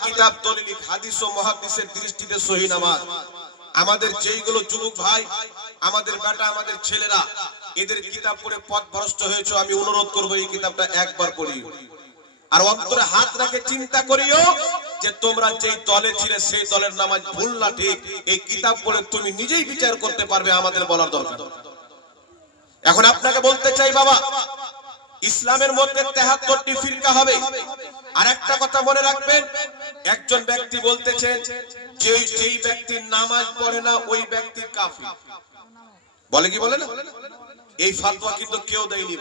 কিতাব দলিল হাদিস ও মুহাদ্দিসের দৃষ্টিতে সহিহ নামাজ। আমাদের যেইগুলো যুবক ভাই, আমাদের বেটা, আমাদের ছেলেরা এদের কিতাব পড়ে পথভ্রষ্ট হয়েছে, আমি অনুরোধ করব এই কিতাবটা একবার পড়িও, আর অন্তরে হাত রেখে চিন্তা করিও যে তোমরা যেই দলে ছিলে সেই দলের নামাজ ভুল না ঠিক, এই কিতাব পড়ে তুমি নিজেই বিচার করতে পারবে, আমাদের বলার দরকার। এখন আপনাকে বলতে চাই বাবা, ইসলামের মধ্যে ৭৩টি ফিরকা হবে। আর একটা কথা মনে রাখবেন, একজন ব্যক্তি বলতেছেন যে যেই ব্যক্তি নামাজ পড়ে না ওই ব্যক্তি কাফির। বলে কি বলে না? এই ফতোয়া কিন্তু কেউ দেয়নি,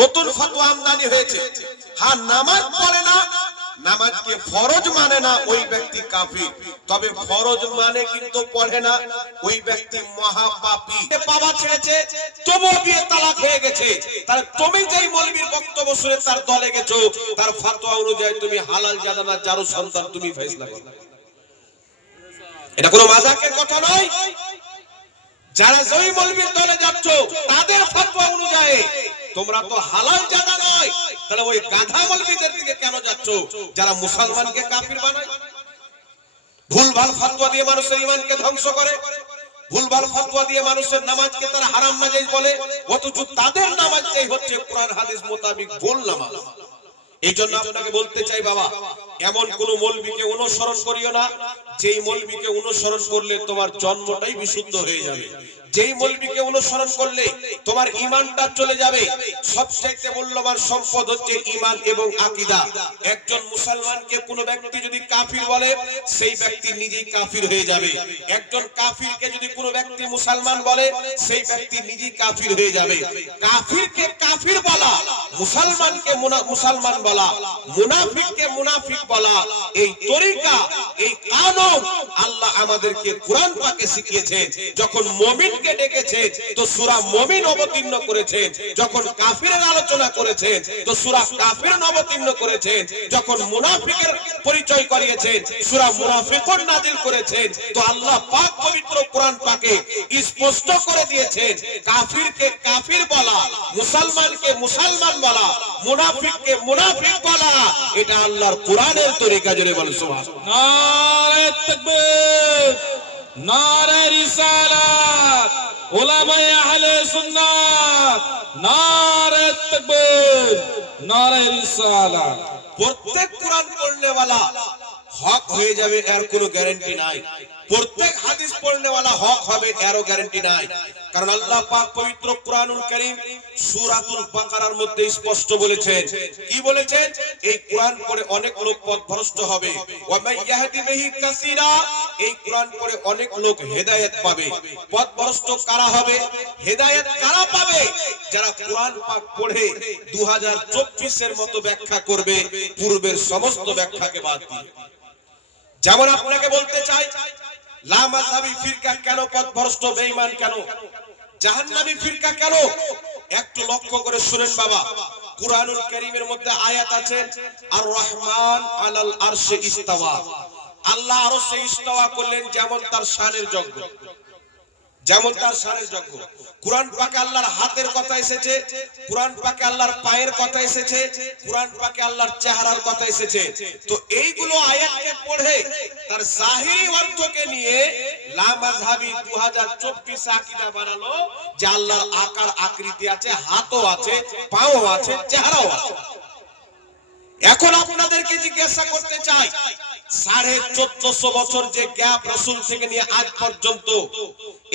নতুন ফতোয়া আমদানি হয়েছে। হ্যাঁ, নামাজ পড়ে না, নামাজকে ফরজ মানে না ওই ব্যক্তি কাফির, তবে ফরজ মানে কিন্তু পড়ে না ওই ব্যক্তি মহাপাপী। বাবা ছেড়েছে তবুও বিয়ে তালাক হয়ে গেছে, তাহলে তুমি যেই মৌলবীর বক্তব্য শুনে তার দলে গেছো, তার ফতোয়া অনুযায়ী তুমি হালাল জানা যারো সন্তান তুমি ফয়সালা করো। এটা কোনো মাজাকের কথা নয়। যারা যেই মৌলবীর দলে যাচ্ছ তাদের ফতোয়া অনুযায়ী তোমরা তো হালাল জানা নয়, তাহলে ওই গাধা মৌলবীদের দিকে কেন যাচ্ছ যারা মুসলমানকে কাফির বানায়, ভুলভাল ফতোয়া দিয়ে মানুষের ঈমানকে ধ্বংস করে, ভুলভাল ফতোয়া দিয়ে মানুষের নামাজকে তারা হারাম নাজায়েজ বলে, অথচ তাদের নামাজটাই হচ্ছে কোরআন হাদিস মোতাবেক ভুল নামাজ। এই জন্য আপনাকে বলতে চাই বাবা, এমন কোন মৌলবীকে অনুসরণ করিও না যেই মৌলবীকে অনুসরণ করলে তোমার জন্মটাই বিশুদ্ধ হয়ে যাবে, যেই মৌলবীকে অনুসরণ করলে তোমার ঈমানটা চলে যাবে। সবচেয়ে মূল্যবান সম্পদ হচ্ছে ঈমান এবং আকীদা। একজন মুসলমানকে কোন ব্যক্তি যদি কাফির বলে, সেই ব্যক্তি নিজেই কাফির হয়ে যাবে। একজন কাফিরকে যদি কোন ব্যক্তি মুসলমান বলে, সেই ব্যক্তি নিজেই কাফির হয়ে যাবে। কাফিরকে কাফির বলা, মুসলমানকে মুসলমান বলা, মুনাফিককে মুনাফিক বলা, এই তরিকা, এই কানুন আল্লাহ আমাদেরকে কোরআন পাকে শিখিয়েছেন। যখন মুমিনকে ডেকেছেন তো সূরা মুমিন অবতীর্ণ করেছেন, যখন কাফিরের আলোচনা করেছেন তো সূরা কাফির অবতীর্ণ করেছেন, যখন মুনাফিকের পরিচয় করিয়েছেন সূরা মুনাফিকুন নাজিল করেছেন। তো আল্লাহ পাক পবিত্র কোরআন পাকে স্পষ্ট করে দিয়েছেন, কাফিরকে কাফির বলা, মুসলমানকে মুসলমান বলা, মুনাফিককে মুনাফিক বলা, এটা আল্লাহর কোরআনের তরিকা। জোরে বল সুবহানাল্লাহ। নারে তাকবীর, নারে রিসালাত, উলামায়ে আহলে সুন্নাত, নারে তাকবীর, নারে রিসালাত। প্রত্যেক কোরআন পড়নে ওয়ালা হক হয়ে যাবে এর কোনো গ্যারান্টি নাই, প্রত্যেক হাদিস পড়নে ওয়ালা হক হবে এরও গ্যারান্টি নাই। কারণ আল্লাহ পাক পবিত্র কোরআনুল কারীম সূরাতুল বাকারার মধ্যে স্পষ্ট বলেছেন, কি বলেছেন? এই কোরআন পড়ে অনেক লোক পথভ্রষ্ট হবে। ওয়া মাইয়াহদি বিহি কাসীরা, এই কোরআন পড়ে অনেক লোক হেদায়েত পাবে। পথভ্রষ্ট কারা হবে? হেদায়েত কারা পাবে? যারা কোরআন পাক পড়ে 2024 এর মতো ব্যাখ্যা করবে, পূর্বের সমস্ত ব্যাখ্যাকে বাদ দিয়ে। যেমন আপনাকে বলতে চাই, লা মাযহাবী ফিরকা কেন পথভ্রষ্ট, বেঈমান কেন, জাহান্নামী ফিরকা কেন? একটু লক্ষ্য করে শুনেন বাবা। কুরআনুল কারীমের মধ্যে আয়াত আছে, আর রহমান আলাল আরশে ইস্তাওয়া, আল্লাহ আরশে ইস্তাওয়া করলেন, যেমন তার শানের যোগ্য, যেমন তার শানের যোগ্য। কুরআন পাকে আল্লাহর হাতের কথা এসেছে, কুরআন পাকে আল্লাহর পায়ের কথা এসেছে, কুরআন পাকে আল্লাহর চেহারার কথা এসেছে। তো এইগুলো আয়াতকে পড়ে তার জাহিরি অর্থকে নিয়ে লা মাযহাবী 2024 আকীদা বানালো যে আল্লাহর আকার আকৃতি আছে, হাতও আছে, পাও আছে, চেহারাও আছে। এখন আপনাদেরকে জিজ্ঞাসা করতে চাই, 1450 বছর যে গ্যাপ রাসূল থেকে নিয়ে আজ পর্যন্ত,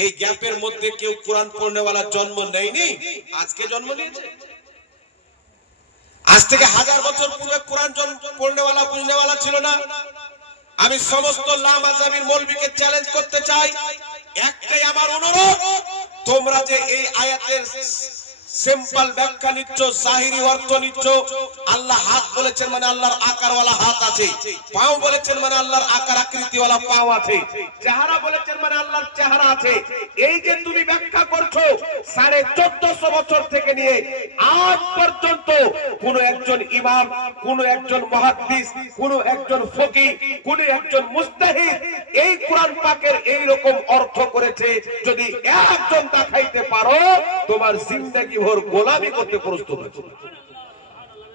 এই গ্যাপের মধ্যে কেউ কোরআন পড়নেওয়ালা জন্ম নেয়নি? আজকে জন্ম নিয়েছে? আজ থেকে 1000 বছর পূর্বে কোরআন পড়নেওয়ালা বুঝনেওয়ালা ছিল না? আমি সমস্ত লা মাযহাবীর মৌলবীকে চ্যালেঞ্জ করতে চাই, একটাই আমার অনুরোধ, তোমরা যে এই আয়াতের সিম্পল ব্যাখ্যা নিচ্ছ, জাহিরি অর্থ নিচ্ছ, আল্লাহ হাত বলেছেন মানে আল্লাহর আকারওয়ালা হাত আছে, পাও বলেছেন মানে আল্লাহর আকার আকৃতিওয়ালা পাও আছে, চেহারা বলেছেন মানে আল্লাহর চেহারা আছে, এই যে তুমি ব্যাখ্যা করছো 1450 বছর থেকে নিয়ে আজ পর্যন্ত কোন একজন ইমাম, কোন একজন মুহাদ্দিস, কোন একজন ফকিহ, কোন একজন মুজতাহিদ এই কোরআন পাকের এই রকম অর্থ করেছে? যদি একজন দেখাইতে পারো, তোমার জিন্দেগি ভর গোলামি করতে প্রস্তুত আছো।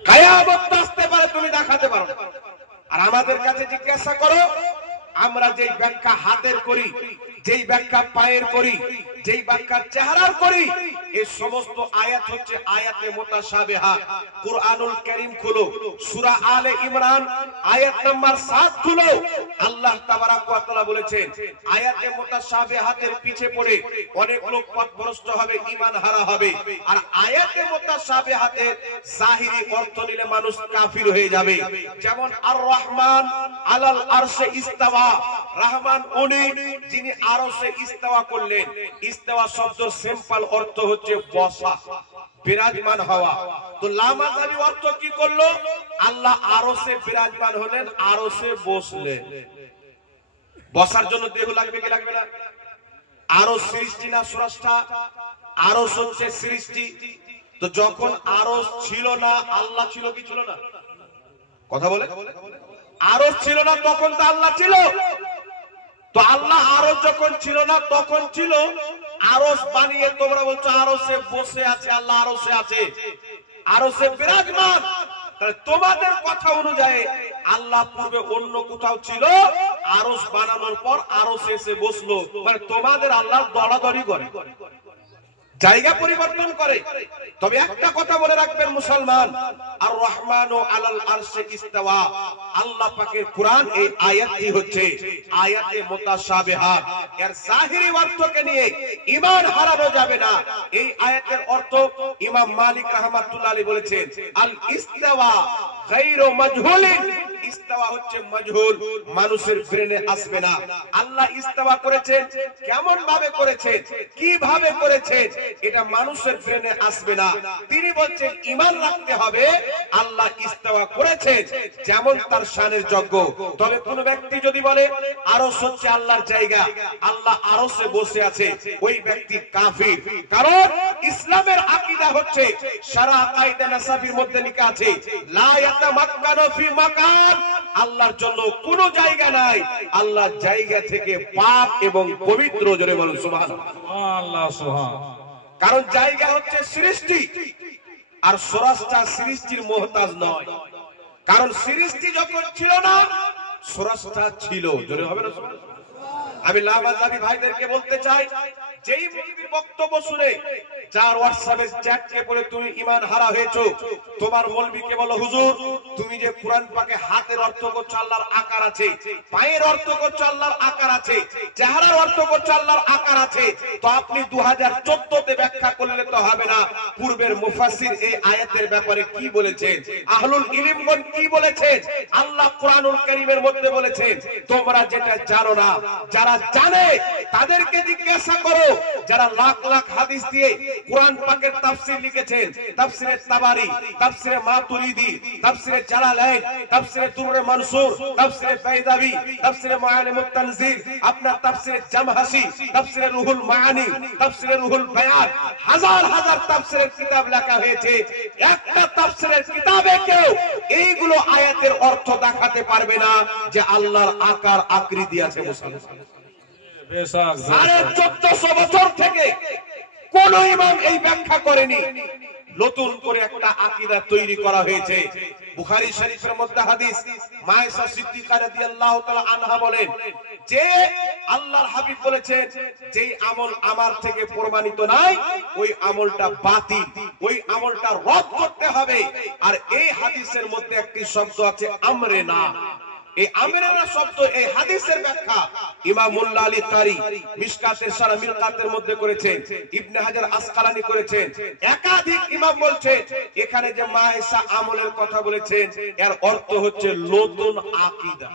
কিয়ামত আসতে পারে, তুমি দেখাতে পারো। আর আমাদের কাছে জিজ্ঞাসা করো, আমরা যেই ব্যাখ্যা হাতের করি, যেই ব্যাখ্যা পায়ের করি, যেই ব্যাখ্যা চেহারার করি, এই সমস্ত আয়াত হচ্ছে আয়াতে মুতাশাবিহাত। কুরআনুল কারীম খুলো, সূরা আলে ইমরান আয়াত নাম্বার 7 খুলো। আল্লাহ তাবারাক ওয়া তাআলা বলেছেন, আয়াতে মুতাশাবিহাতের পিছে পড়ে অনেক লোক পথভ্রষ্ট হবে, ঈমান হারা হবে। আর আয়াতে মুতাশাবিহাতের জাহিরি অর্থ নিলে মানুষ কাফির হয়ে যাবে। যেমন আর রহমান আলাল আরশে ইস্তাওয়া, রহমান উনি যিনি আরশে ইস্তাওয়া করলেন। ইস্তাওয়া শব্দের সিম্পল অর্থ হচ্ছে বসা, বিরাজমান হওয়া। তো লামাযাবি অর্থ কি করলো? আল্লাহ আরশে বিরাজমান হলেন, আরশে বসলেন। বসার জন্য দেহ লাগবে কি লাগবে না? আরশ সৃষ্টি না স্রষ্টা? আরশ হচ্ছে সৃষ্টি। তো যখন আরশ ছিল না, আল্লাহ ছিল কি ছিল না? কথা বলে। আরশ ছিল না তখন তো আল্লাহ ছিল। তো আল্লাহ আরশ যখন ছিল না তখন ছিল। আরশ বানিয়ে তোমরা বলছো আরশে বসে আছে, আল্লাহ আরশে আছে, আরশে বিরাজমান। তাহলে তোমাদের কথা অনুযায়ী আল্লাহ পূর্বে অন্য কোথাও ছিল, আরশ বানানোর পর আরশে এসে বসলো। মানে তোমাদের আল্লাহ দরাদরি করে, জায়গা পরিবর্তন করে। তবে একটা কথা বলে রাখবেন মুসলমান, আর রহমান আলাল আরশে ইস্তাওয়া, আল্লাহ পাকের কুরআন এই আয়াতটি হচ্ছে আয়াতে মুতাশাবিহাত। এর জাহিরি অর্থকে নিয়ে ঈমান হারানো যাবে না। এই আয়াতের অর্থ ইমাম মালিক রাহমাতুল্লাহ আলাইহি বলেছেন, আল ইস্তাওয়া গায়রু মাজহুলিন। ইস্তাওয়া হচ্ছে মাজহুল, মানুষের ব্রেনে আসবে না। আল্লাহ ইস্তাওয়া করেছেন, কেমন ভাবে করেছেন, কিভাবে করেছেন, এটা মানুষের ব্রেনে আসবে না। তিনি বলছেন ঈমান রাখতে হবে আল্লাহ ইস্তাওয়া করেছেন, যেমন তার শানের যোগ্য। তবে কোন ব্যক্তি যদি বলে আরশ হচ্ছে আল্লাহর জায়গা, আল্লাহ আরশে বসে আছে, ওই ব্যক্তি কাফির। কারণ ইসলামের আকীদা হচ্ছে, সারা আকাইদা নাসাবির মধ্যে লেখা আছে, লা ইয়াতামাক্কানু ফি মাকান, আল্লাহর জন্য কোনো জায়গা নাই, আল্লাহর জায়গা থেকে পাক এবং পবিত্র। জোরে বলুন সুবহানাল্লাহ। আল্লাহ সুবহান। কারণ জায়গা হচ্ছে সৃষ্টি, আর স্রষ্টা সৃষ্টির মুহতাজ নয়। কারণ সৃষ্টি যখন ছিল না, স্রষ্টা ছিল। জোরে হবে না? আমি লামাযাবি ভাইদেরকে বলতে চাই, যেই মুফতির বক্তব্য শুনে যার হোয়াটসঅ্যাপে চ্যাটকে পড়ে তুমি ঈমান হারা হয়েছো, তোমার মৌলবীকে বলো, হুজুর তুমি যে কুরআন পাকে হাতের অর্থ করছো আল্লাহর আকার আছে, পায়ের অর্থ করছো আল্লাহর আকার আছে, চেহারার অর্থ করছো আল্লাহর আকার আছে, তো আপনি 2014 তে ব্যাখ্যা করলে তো হবে না। পূর্বের মুফাসসির এই আয়াতের ব্যাপারে কি বলেছেন, আহলুল ইলমগণ কি বলেছেন, আল্লাহ কুরআনুল কারীমের মধ্যে বলেছেন, তোমরা যেটা জানো না, যারা জানে তাদেরকে জিজ্ঞাসা করো। যারা লাখ লাখ হাদিস দিয়ে কুরআন পাকের তাফসীর লিখেছেন, তাফসীরে তাবারি, তাফসীরে মাতুরিদি, তাফসীরে জালালাইন, তাফসীরে দুররে মানসুর, তাফসীরে বাইদাবি, তাফসীরে মুআল্লিমুত তানজিল, আপনার তাফসীরে জামহাসি, তাফসীরে রুহুল মাআনি, তাফসীরে রুহুল বায়ান, হাজার হাজার তাফসীরের কিতাব লেখা হয়েছে। একটা তাফসীরের কিতাবে কেউ এইগুলো আয়াতের অর্থ দেখাতে পারবে না যে আল্লাহর আকার আকৃতি আছে। মুসলমান 1450 বছর থেকে কোন ইমাম এই ব্যাখ্যা করেনি। নতুন করে একটা আকীদা তৈরি করা হয়েছে। বুখারী শরীফের মধ্যে হাদিস, মায়েশা সিদ্দিকা রাদিয়াল্লাহু তাআলা আনহা বলেন যে আল্লাহর হাবিব বলেছেন, যেই আমল আমার থেকে প্রমাণিত নাই ওই আমলটা বাতিল, ওই আমলটা রদ করতে হবে। আর এই হাদিসের মধ্যে একটি শব্দ আছে আমরে না। এই আমরেনা শব্দ এই হাদিসের ব্যাখ্যা ইমাম মোল্লা আলী কারি মিশকাতের সারা মিলকাতের মধ্যে করেছেন, ইবনে হাজার আসকালানি করেছেন, একাধিক ইমাম বলছেন এখানে যে মায়েশা আমলের কথা বলেছেন এর অর্থ হচ্ছে নতুন আকীদা।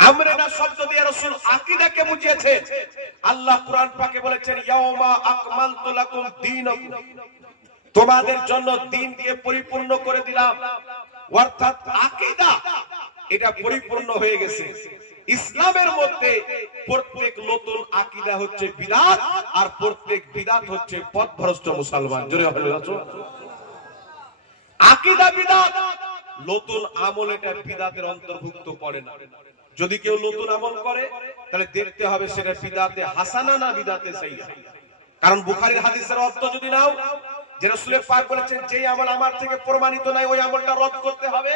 আমরেনা শব্দ দিয়ে রাসূল আকীদাকে বুঝিয়েছেন। আল্লাহ কুরআন পাকে বলেছেন, ইয়াউমা আকমালতু লাকুম দীনাকুম, তোমাদের জন্য দ্বীনকে পরিপূর্ণ করে দিলাম। অর্থাৎ আকীদা এটা পরিপূর্ণ হয়ে গেছে। ইসলামের মধ্যে প্রত্যেক নতুন আকীদা হচ্ছে বিদআত, আর প্রত্যেক বিদআত হচ্ছে পথভ্রষ্ট মুসলমান। জোরে বলুন আকীদা বিদআত, নতুন আমল এটা বিদআতের অন্তর্ভুক্ত পড়ে না। যদি কেউ নতুন আমল করে তাহলে দেখতে হবে সেটা বিদআতে হাসানা না বিদআতে সাইয়্যা। কারণ বুখারীর হাদিসের অর্থ যদি নাও যে রাসূল পাক বলেছেন যে আমল আমার থেকে প্রমাণিত নাই ওই আমলটা রদ করতে হবে,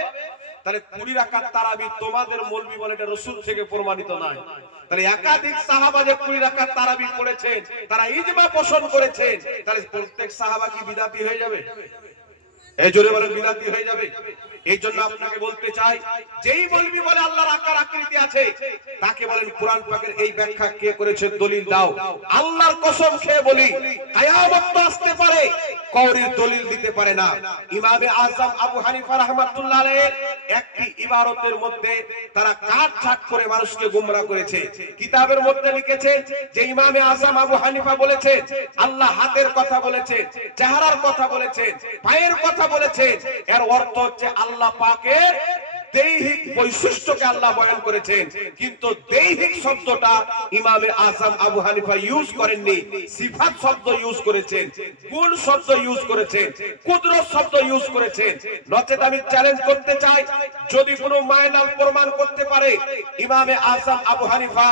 তাহলে 20 রাকাত তারাবি তোমাদের মৌলবি বলে এটা রাসূল থেকে প্রমাণিত নয়। তাহলে একাধিক সাহাবা যে 20 রাকাত তারাবি পড়েছেন, তারা ইজমা পোষণ করেছেন, তাহলে প্রত্যেক সাহাবা কি বিদাতি হয়ে যাবে? এই জোরে বলেন বিদাতি হয়ে যাবে। এই জন্য আপনাকে বলতে চাই, যেই মৌলবি বলে আল্লাহর আকার আকৃতি আছে, তাকে বলেন কোরআন পাকের এই ব্যাখ্যা কে করেছে দলিল দাও। আল্লাহর কসম খেয়ে বলি, কিয়ামত তো আসতে পারে, কওরির দলিল দিতে পারে না। ইমামে আযম আবু হানিফা রাহমাতুল্লাহ আলাইহি একটি ইবারতের মধ্যে তারা কাটছাট করে মানুষকে গোমরাহ করেছে। কিতাবের মধ্যে লিখেছেন যে ইমামে আযম আবু হানিফা বলেছেন আল্লাহ হাতের কথা বলেছেন, চেহারার কথা বলেছেন, পায়ের কথা বলেছেন। এর অর্থ হচ্ছে আল্লাহ পাকের দৈহিক বৈশিষ্ট্যকে আল্লাহ বয়ান করেছেন, কিন্তু দৈহিক শব্দটা ইমামে আযম আবু হানিফা ইউজ করেননি, সিফাত শব্দ ইউজ করেছেন, গুণ শব্দ ইউজ করেছেন, কুদরত শব্দ ইউজ করেছেন। নচেত আমি চ্যালেঞ্জ করতে চাই, যদি কোনো মায়নাল প্রমাণ করতে পারে ইমামে আযম আবু হানিফা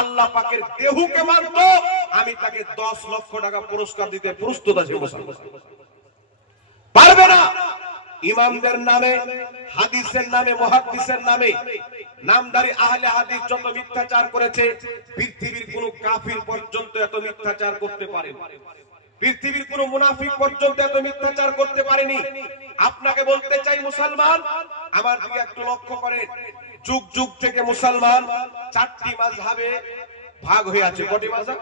আল্লাহ পাকের দেহকে মানতো, আমি তাকে 10 লক্ষ টাকা পুরস্কার দিতে প্রস্তুত আছি। পারবে না। ইমামদের নামে, হাদিসের নামে, মুহাদ্দিসের নামে নামদারি আহলে হাদিস যত মিথ্যাচার করেছে, পৃথিবীর কোন কাফির পর্যন্ত এত মিথ্যাচার করতে পারে না। পৃথিবীর কোন মুনাফিক পর্যন্ত এত মিথ্যাচার করতে পারেনি। আপনাকে বলতে চাই মুসলমান, আমার দিকে একটু লক্ষ্য করেন, যুগ যুগ থেকে মুসলমান 4টি মাযহাবে ভাগ হয়ে আছে। কটি মাযহাব?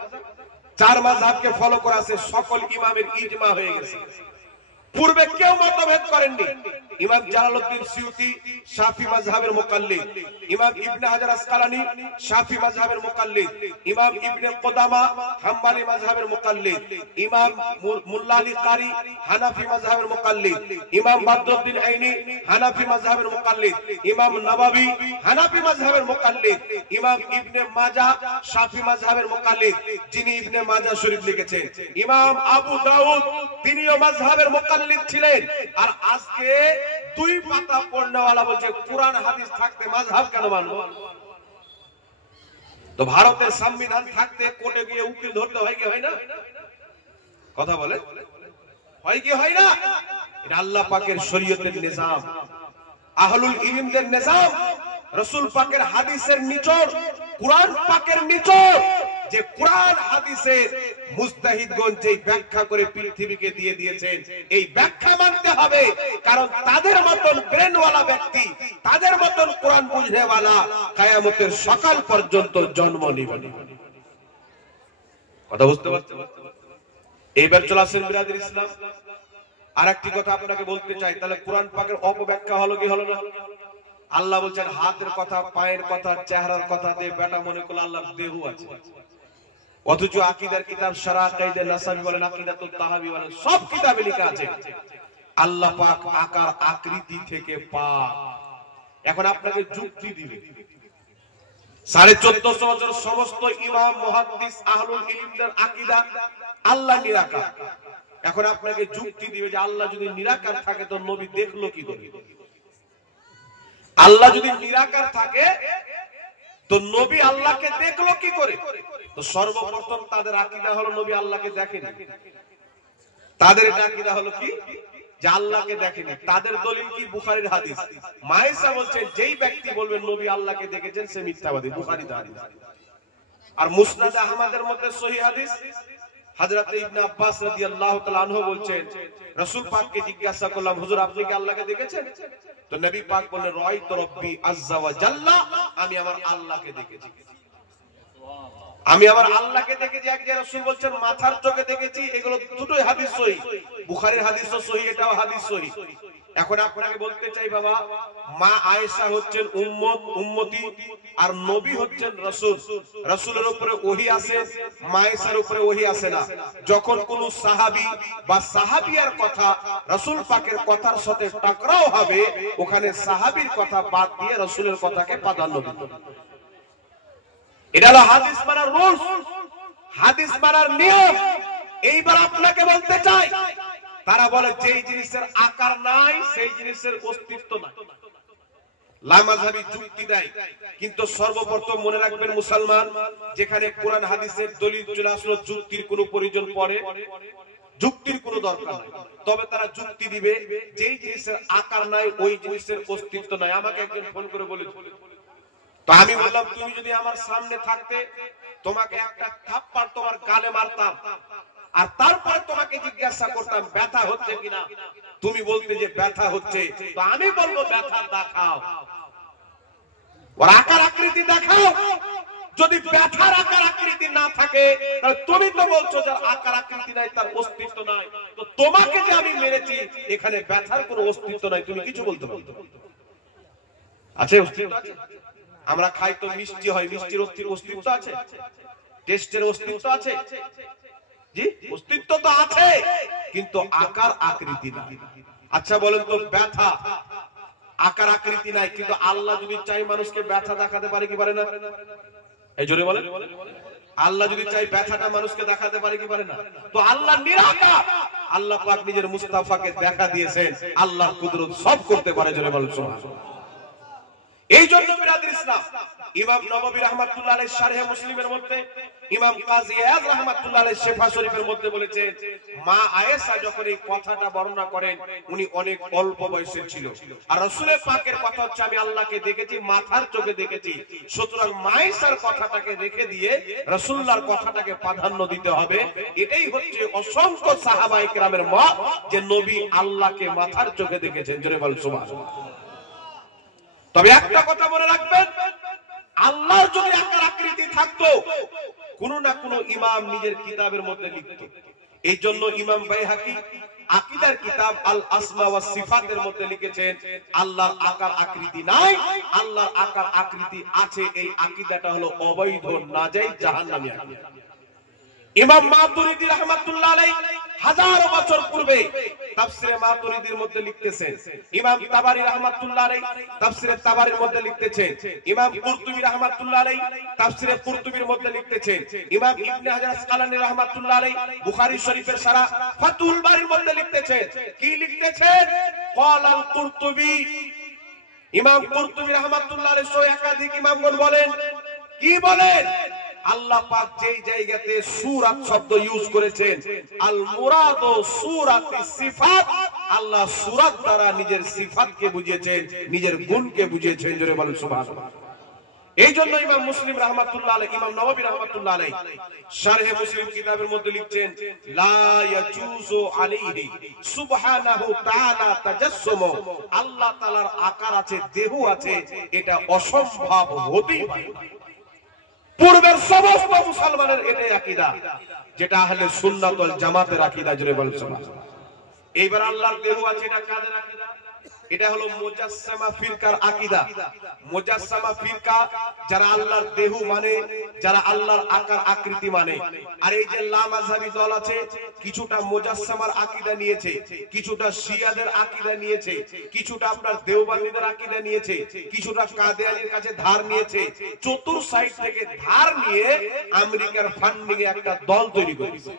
4 মাযহাবকে ফলো করা আছে। সকল ইমামের ইজমা হয়ে গেছে। পূর্বে কেউ মতভেদ করেননি। ইমাম জালালউদ্দিন সিউতি শাফি মাযহাবের মুকাল্লিদ, ইমাম ইবনে হাজার আসকালানী শাফি মাযহাবের মুকাল্লিদ, ইমাম ইবনে কুদামা হাম্বলি মাযহাবের মুকাল্লিদ, ইমাম মুল্লা আলী কারি হানাফি মাযহাবের মুকাল্লিদ, ইমাম বদরুদ্দিন আইনি হানাফি মাযহাবের মুকাল্লিদ, ইমাম নববী হানাফি মাযহাবের মুকাল্লিদ, ইমাম ইবনে মাজাহ শাফি মাযহাবের মুকাল্লিদ, যিনি ইবনে মাজাহ শরীফ লিখেছেন, ইমাম আবু দাউদ তিনিও মাযহাবের মুকাল্লিদ ছিলেন। আর আজকে 2 পাতা পড়নেওয়ালা বলছে কুরআন হাদিস থাকতে মাযহাব কেন মানবো? তো ভারতের সংবিধান থাকতে কোর্টে গিয়ে উকিল ধরতে হয় কি হয় না? কথা বলে হয় কি হয় না? এটা আল্লাহ পাকের শরীয়তের নিজাম, আহলুল ইলমদের নিজাম, রাসূল পাকের হাদিসের নিচড়, কুরআন পাকের নিচড়। যে কুরআন হাদিসের মুজতাহিদগণ যে ব্যাখ্যা করে পৃথিবীকে দিয়ে দিয়েছেন, এই ব্যাখ্যা মানতে হবে। কারণ তাদের মতন ব্রেনওয়ালা ব্যক্তি, তাদের মতন কোরআন বুঝনেওয়ালা কিয়ামতের সকাল পর্যন্ত জন্ম নেবে না। কথা বুঝতে পারছেন? এইবার চলে আসেন বিরাদর ইসলাম। আরেকটি কথা আপনাকে বলতে চাই, তাহলে কোরআন পাকের অপব্যাখ্যা হলো কি হলো না? আল্লাহ বলছেন হাতের কথা, পায়ের কথা, চেহারার কথা দিয়ে বেটা মনে করলে আল্লাহর দেহ আছে। অথচ আকীদার কিতাব শারাহ কাইদা নাসাবি বলেন, আকীদাতুত তাহাবি বলেন, সব কিতাবে লেখা আছে আল্লাহ পাক আকার আকৃতি থেকে পাক। এখন আপনাকে যুক্তি দিবে 1450 বছর সমস্ত ইমাম মুহাদ্দিস আহলুল ইলমদের আকীদা আল্লাহ নিরাকার। এখন আপনাকে যুক্তি দিবে যে আল্লাহ যদি নিরাকার থাকে তো নবী দেখলো কি করে? আল্লাহ যদি নিরাকার থাকে তো নবী আল্লাহকে দেখলো কি করে? তো সর্বপ্রথম তাদের আকীদা হলো নবী আল্লাহকে দেখেনি। তাদের এটা আকীদা হলো কি যে আল্লাহকে দেখেনি। তাদের দলিল কি? বুখারীর হাদিস। মায়েশা বলছে যেই ব্যক্তি বলবে নবী আল্লাহকে দেখেছেন সে মিথ্যাবাদী। বুখারীর হাদিস। আর মুসনাদ আহমদের মধ্যে সহিহ হাদিস, হযরত ইবনে আব্বাস রাদিয়াল্লাহু তাআলা আনহু বলছেন রাসূল পাককে জিজ্ঞাসা করলাম, হুজুর আপনি কি আল্লাহকে দেখেছেন? তো নবী পাক বললেন রাআইতু রাব্বি আযজা ওয়া জাল্লা, আমি আমার আল্লাহকে দেখেছি। আমি আমার আল্লাহকে দেখেছি। এক যে রাসূল বলছেন মাথার চোখে দেখেছি, এগুলো দুটোই হাদিস সহিহ। বুখারীর হাদিসও সহিহ, এটাও হাদিস সহিহ। এখন আপনাকে বলতে চাই বাবা, মা আয়েশা হচ্ছেন উম্মতি আর নবী হচ্ছেন রাসূল। রাসূলের উপরে ওহী আসে, মা আয়েশার উপরে ওহী আসে না। যখন কোন সাহাবী বা সাহাবিয়ার কথা রাসূল পাকের কথার সাথে টাকরাও হবে, ওখানে সাহাবীর কথা বাদ দিয়ে রাসূলের কথাকে প্রাধান্য দিতে হবে। এটা হলো হাদিস মানার রুলস, হাদিস মানার নিয়ম। এইবার আপনাকে বলতে চাই, তারা বলে যেই জিনিসের আকার নাই সেই জিনিসের অস্তিত্ব নাই। লামাযহাবী যুক্তি দেয়, কিন্তু সর্বপ্রথম মনে রাখবেন মুসলমান, যেখানে কোরআন হাদিসের দলিল চলে আসলো যুক্তির কোনো প্রয়োজন পড়ে যুক্তির কোনো দরকার নাই। তবে তারা যুক্তি দিবে যেই জিনিসের আকার নাই ওই জিনিসের অস্তিত্ব নাই। আমাকে একজন ফোন করে বলেছিল, তো আমি বললাম তুমি যদি আমার সামনে থাকতে তোমাকে একটা থাপ্পড় তোমার গালে মারতাম, আর তারপর তোমাকে জিজ্ঞাসা করতাম ব্যথা হচ্ছে কিনা, তুমি বলতে যে ব্যথা হচ্ছে, তো আমি বলবো ব্যথা দেখাও, ওর আকার আকৃতি দেখাও। যদি ব্যথার আকার আকৃতি না থাকে তাহলে তুমি তো বলছো যার আকার আকৃতি নাই তার অস্তিত্ব নাই, তো তোমাকে যে আমি মেরেছি এখানে ব্যথার কোনো অস্তিত্ব নাই, তুমি কিছু বলতে পারো? আছে অস্তিত্ব আছে? আমরা খাই তো মিষ্টি হয়, মিষ্টির অস্তিত্ব আছে, টেস্টের অস্তিত্ব আছে, জি অস্তিত্ব তো আছে, কিন্তু আকার আকৃতি নাই। আচ্ছা বলেন তো ব্যথা আকার আকৃতি নাই, কিন্তু আল্লাহ যদি চাই মানুষকে ব্যথা দেখাতে পারে কি পারে না? এই জোরে বলেন, আল্লাহ যদি চাই ব্যথাটা মানুষকে দেখাতে পারে কি পারে না? তো আল্লাহ নিরাকার, আল্লাহ পাক নিজের মুস্তাফাকে দেখা দিয়েছেন আল্লাহর কুদরত সব করতে পারে। জোরে বলেন সুবহানাল্লাহ। এই জন্য বিরাদর ইসলাম ইমাম নববী রাহমাতুল্লাহ আলাইহি শারহে মুসলিমের মধ্যে, ইমাম কাজী ইয়াদ রাহমাতুল্লাহ আলাইহি শিফা শরীফের মধ্যে বলেছেন, মা আয়েশা যখন এই কথাটা বর্ণনা করেন উনি অনেক অল্প বয়সের ছিল, আর রাসূলের পাকের কথা হচ্ছে আমি আল্লাহকে দেখেছি, মাথার চোখে দেখেছি, সুতরাং মা আয়েশার কথাটাকে রেখে দিয়ে রাসূলুল্লাহর কথাটাকে প্রাধান্য দিতে হবে। এটাই হচ্ছে অসংখ্য সাহাবায়ে কেরামের মত যে নবী আল্লাহকে মাথার চোখে দেখেছেন। জোরে বল সুবহানাল্লাহ। তবে একটা কথা মনে রাখবেন, আল্লাহর যদি আকার আকৃতি থাকতো কোন না কোন ইমাম নিজের কিতাবের মধ্যে লিখত। এই জন্য ইমাম বাইহাকি আকীদার কিতাব আল আসমা ওয়াস সিফাতের মধ্যে লিখেছেন আল্লাহর আকার আকৃতি নাই, আল্লাহর আকার আকৃতি আছে, এই আকীদাটা হলো অবৈধ নাজায়েজ জাহান্নামী আকীদা। ইমাম মাতুরিদি রাহমাতুল্লাহ আলাইহি হাজার বছর পূর্বে তাফসিরে মাতুরিদির মধ্যে লিখতেছেন, ইমাম তাবারী রাহমাতুল্লাহ আলাইহি তাফসিরে তাবারীর মধ্যে লিখতেছেন, ইমাম কুরতুবী রাহমাতুল্লাহ আলাইহি তাফসিরে কুরতুবীর মধ্যে লিখতেছেন, ইমাম ইবনে হাজার আসকালানী রাহমাতুল্লাহ আলাইহি বুখারী শরীফের শারহ ফাতুল বারীর মধ্যে লিখতেছেন, কি লিখতেছেন? ক্বালাল কুরতুবী, ইমাম কুরতুবী রাহমাতুল্লাহ আলাইহি সহ একাধিক ইমামগণ বলেন, কি বলেন? আল্লাহ পাক যেই জায়গাতে সূরাত শব্দ ইউজ করেছেন, আল মুরাদ সূরাতিস সিফাত, আল্লাহ সূরাত দ্বারা নিজের সিফাতকে বুঝিয়েছেন, নিজের গুণকে বুঝিয়েছেন। জোরে বলেন সুবহানাল্লাহ। এই জন্য ইমাম মুসলিম রাহমাতুল্লাহ আলাইহি, ইমাম নববী রাহমাতুল্লাহ আলাইহি শারহে মুসলিম কিতাবের মধ্যে লিখছেন, লা ইয়াজুজু আলাইহি সুবহানাহু তাআলা তাজাসসুমু, আল্লাহ তাআলার আকার আছে, দেহ আছে, এটা অসম্ভব হতেই পারে না। পূর্বের সমস্ত মুসলমানের এটাই আকীদা, যেটা আহলে সুন্নাত ওয়াল জামাতের আকীদা। জোরে বলেন সুবহানাল্লাহ। এইবার আল্লাহর দেহ আছে, এটা কাদের আকীদা? এটা হলো মুজাসসামা ফিরকার আকীদা। মুজাসসামা ফিরকা যারা আল্লাহর দেহ মানে, যারা আল্লাহর আকার আকৃতি মানে। আর এই যে লামাযহাবী দল আছে, কিছুটা মুজাসসামার আকীদা নিয়েছে, কিছুটা শিয়াদের আকীদা নিয়েছে, কিছুটা আপনার দেওবন্দীদের আকীদা নিয়েছে, কিছুটা কাদিয়ানীর কাছে ধার নিয়েছে। চতুর সাইড থেকে ধার নিয়ে আমেরিকার ফান্ডিং এ একটা দল তৈরি করেছে,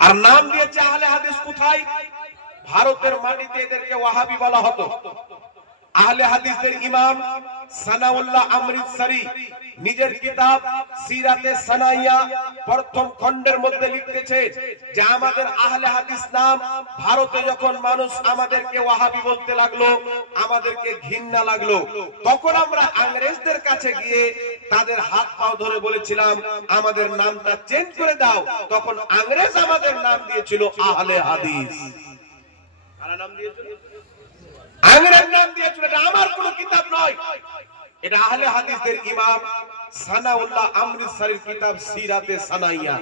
আর নাম দিয়েছে আহলে হাদিস। কোথায়? ভারতের মাটিতে এদেরকে ওয়াহাবি বলা হতো। আহলে হাদিসদের ইমাম সানাউল্লাহ আমৃতসরি নিজের কিতাব সিরাতে সানাইয়া প্রথম খণ্ডের মধ্যে লিখতেছে যে আমাদের আহলে হাদিস নাম, ভারতে যখন মানুষ আমাদেরকে ওয়াহাবি বলতে লাগলো, আমাদেরকে ঘৃণা লাগলো, তখন আমরা ইংরেজদের কাছে গিয়ে তাদের হাত পাও ধরে বলেছিলাম আমাদের নামটা চেঞ্জ করে দাও। তখন ইংরেজ আমাদের নাম দিয়েছিল আহলে হাদিস। কারা নাম দিয়েছিল? আংরেজ নাম দিয়েছিল। এটা আমার কোন কিতাব নয়, এটা আহলে হাদিসদের ইমাম সানাউল্লাহ আমৃতসরির কিতাব সিরাতে সানাইয়া।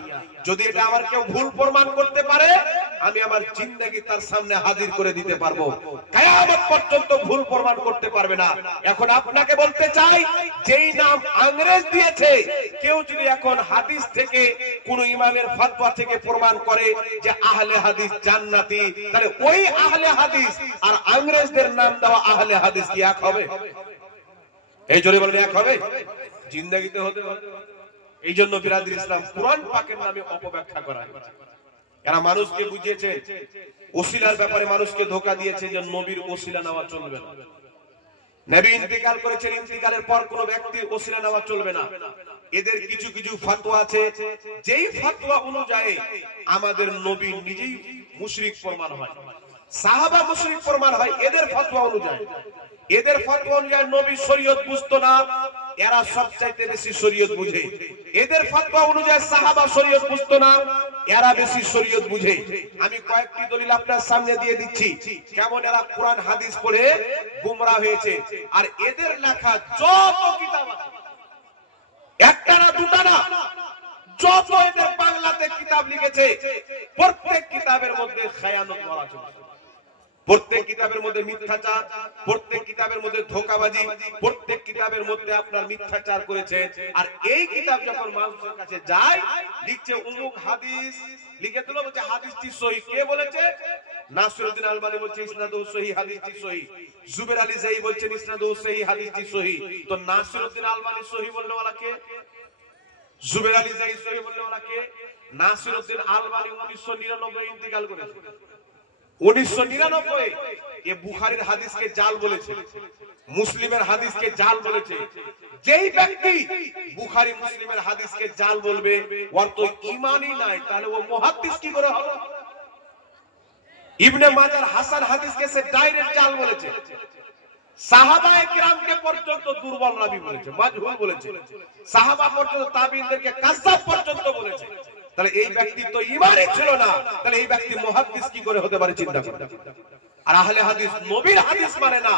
যদি এটা আমার কেউ ভুল প্রমাণ করতে পারে, আমি আমার জিন্দেগি তার সামনে হাজির করে দিতে পারবো, কিয়ামত পর্যন্ত ভুল প্রমাণ করতে পারবে না। এখন আপনাকে বলতে চাই, যেই নাম ইংরেজ দিয়েছে, কেউ যদি এখন হাদিস থেকে কোন ইমামের ফতোয়া থেকে প্রমাণ করে যে আহলে হাদিস জান্নাতি, তাহলে ওই আহলে হাদিস আর ইংরেজদের নাম দেওয়া আহলে হাদিস কি এক হবে? এই জোরে বলেন এক হবে? জিন্দেগিতে হতে হবে। এই জন্য বিরাদর ইসলাম কুরআন পাকের নামে অপব্যাখ্যা করা হয়েছে। এরা মানুষকে বুঝিয়েছে, ওসিলার ব্যাপারে মানুষকে ধোঁকা দিয়েছে যে নবীর ওসিলা নেওয়া চলবে না। নবী ইন্তিকাল করেছেন, ইন্তিকালের পর কোন ব্যক্তির ওসিলা নেওয়া চলবে না। এদের কিছু কিছু ফতোয়া আছে, যেই ফতোয়া অনুযায়ী আমাদের নবী নিজেই মুশরিক প্রমাণ হয়, সাহাবা মুশরিক প্রমাণ হয় এদের ফতোয়া অনুযায়ী। এদের ফতোয়া অনুযায়ী নবী শরীয়ত বুঝতো না, এরা সবচাইতে বেশি শরীয়ত বুঝে। এদের ফতোয়া অনুযায়ী সাহাবা শরীয়ত বুঝতো না, এরা বেশি শরীয়ত বুঝে। আমি কয়েকটি দলিল আপনার সামনে দিয়ে দিচ্ছি কেমন এরা কোরআন হাদিস পড়ে গোমরা হয়েছে। আর এদের লেখা যত কিতাব আছে, একটা না দুটা না, যত এদের বাংলাতে কিতাব লিখেছে প্রত্যেক কিতাবের মধ্যে খায়ানত করা চলছে, প্রত্যেক কিতাবের মধ্যে মিথ্যাচার, প্রত্যেক কিতাবের মধ্যে ধোঁকাবাজি, প্রত্যেক কিতাবের মধ্যে আপনার মিথ্যাচার করেছে। আর এই কিতাব যখন মানুষের কাছে যায়, লিখছে অমুক হাদিস, লিখে দিল, বলছে হাদিসটি সহিহ। কে বলেছে? নাসিরউদ্দিন আলবানী বলছে ইসনাদুহু সহিহ, হাদিসটি সহিহ। জুবের আলী জাহি বলছেন ইসনাদুহু সহিহ, হাদিসটি সহিহ। তো নাসিরউদ্দিন আলবানী সহিহ বললে ওরা কে? জুবের আলী জাহি সহিহ বললে ওরা কে? নাসিরউদ্দিন আলবানী 1999 ইন্তেকাল করেছে। 1999 এ বুখারীর হাদিসকে জাল বলেছে, মুসলিমের হাদিসকে জাল বলেছে। যেই ব্যক্তি বুখারী মুসলিমের হাদিসকে জাল বলবে, ওর তো ঈমানই নাই, তাহলে ও মুহাদ্দিস কি করে হলো? ইবনে মাজার হাসান হাদিসকে সে ডাইরেক্ট জাল বলেছে, সাহাবায়ে কিরামকে পর্যন্ত দুর্বল রাবী বলেছে, মাজহুল বলেছে, সাহাবা পর্যন্ত তাবিঈনদেরকে কাযযাব পর্যন্ত বলেছে। তাহলে এই ব্যক্তি তো ঈমানই ছিল না, তাহলে এই ব্যক্তি মুহাদ্দিস কি করে হতে পারে? চিন্তা করুন। আর আহলে হাদিস নবীর হাদিস মানে না,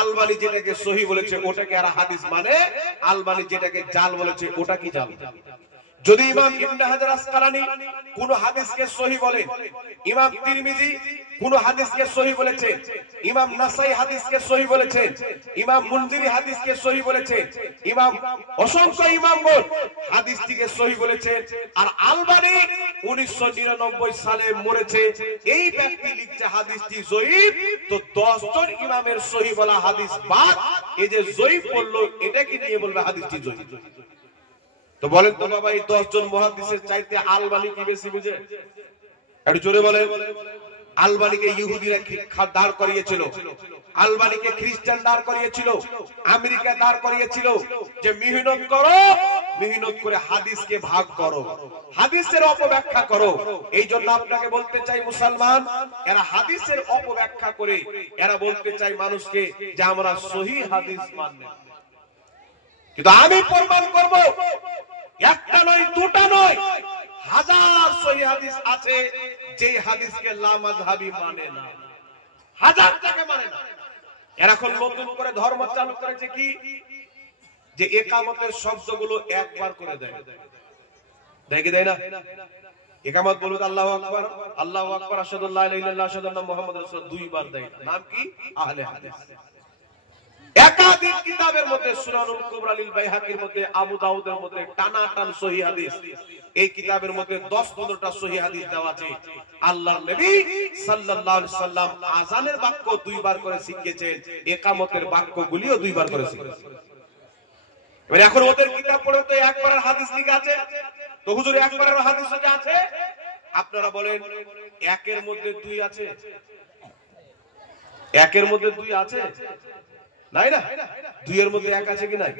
আলবানী যেটাকে সহিহ বলেছে ওটাকে আর হাদিস মানে, আলবানী যেটাকে জাল বলেছে ওটা কি জাল? যদি ইমাম ইবনে হাজার আসকালানী কোন হাদিসকে সহিহ বলে, ইমাম তিরমিজি কোন হাদিসকে সহিহ বলেছে, ইমাম নাসাই হাদিসকে সহিহ বলেছে, ইমাম মুনজিরি হাদিসকে সহিহ বলেছে, ইমাম অসংখ্য ইমামগণ হাদিসটিকে সহিহ বলেছে, আর আলবানী 1999 সালে মরেছে, এই ব্যক্তি লিখছে হাদিসটি জয়ীফ। তো 10 জন ইমামের সহিহ বলা হাদিস বাদ, এই যে জয়ীফ বলল এটাকে নিয়ে বলবে হাদিসটি জয়ীফ। তো বলেন তো বাবা, এই 10 জন মুহাদ্দিসের চাইতে আলবানী কি বেশি বুঝে? একটু জোরে বলেন। আলবানীকে ইহুদিরা দাঁড় করিয়েছিল, আলবানীকে খ্রিস্টান দাঁড় করিয়েছিল, আমেরিকা দাঁড় করিয়েছিল যে মেহনত করো, মেহনত করে হাদিসকে ভাগ করো, হাদিসের অপব্যাখ্যা করো। এই জন্য আপনাকে বলতে চাই মুসলমান, এরা হাদিসের অপব্যাখ্যা করে এরা বলতে চাই মানুষকে যে আমরা সহিহ হাদিস মানি। কিন্তু আমি প্রমাণ করব, একটা নয় দুটা নয়, হাজার সহিহ হাদিস আছে যে হাদিসকে লা মাযহাবী মানে না, হাজার টাকা মানে না। এরা এখন নতুন করে ধর্ম চালু করেছে কি, যে ইকামতের শব্দগুলো একবার করে দেয়, দেয় কি দেয় না? ইকামত বলুন আল্লাহু আকবার, আল্লাহু আকবার, আশহাদু আল্লা ইলাহা ইল্লাল্লাহ, আশহাদু আন্না মুহাম্মাদুর রাসূলুল্লাহ, দুইবার দেয়। নাম কি? আহলে হাদিস। একাধিক কিতাবের মধ্যে, সুনানুল কুবরা লিল বাইহাকির মধ্যে, আবু দাউদের মধ্যে টানাটান সহিহ হাদিস, এই কিতাবের মধ্যে 10-15টা সহিহ হাদিস দেওয়া আছে। আল্লাহর নবী সাল্লাল্লাহু আলাইহি সাল্লাম আযানের বাক্য দুইবার করে শিখিয়েছেন, ইকামতের বাক্যগুলিও দুইবার করে শিখিয়েছেন। এবার এখন ওদের কিতাব পড়ে তো একবারের হাদিস লেখা আছে, তো হুজুর একবারের হাদিস যে আছে, আপনারা বলেন একের মধ্যে 2 আছে? একের মধ্যে 2 আছে? নাই না? 2 এর মধ্যে 1 আছে কি নাই?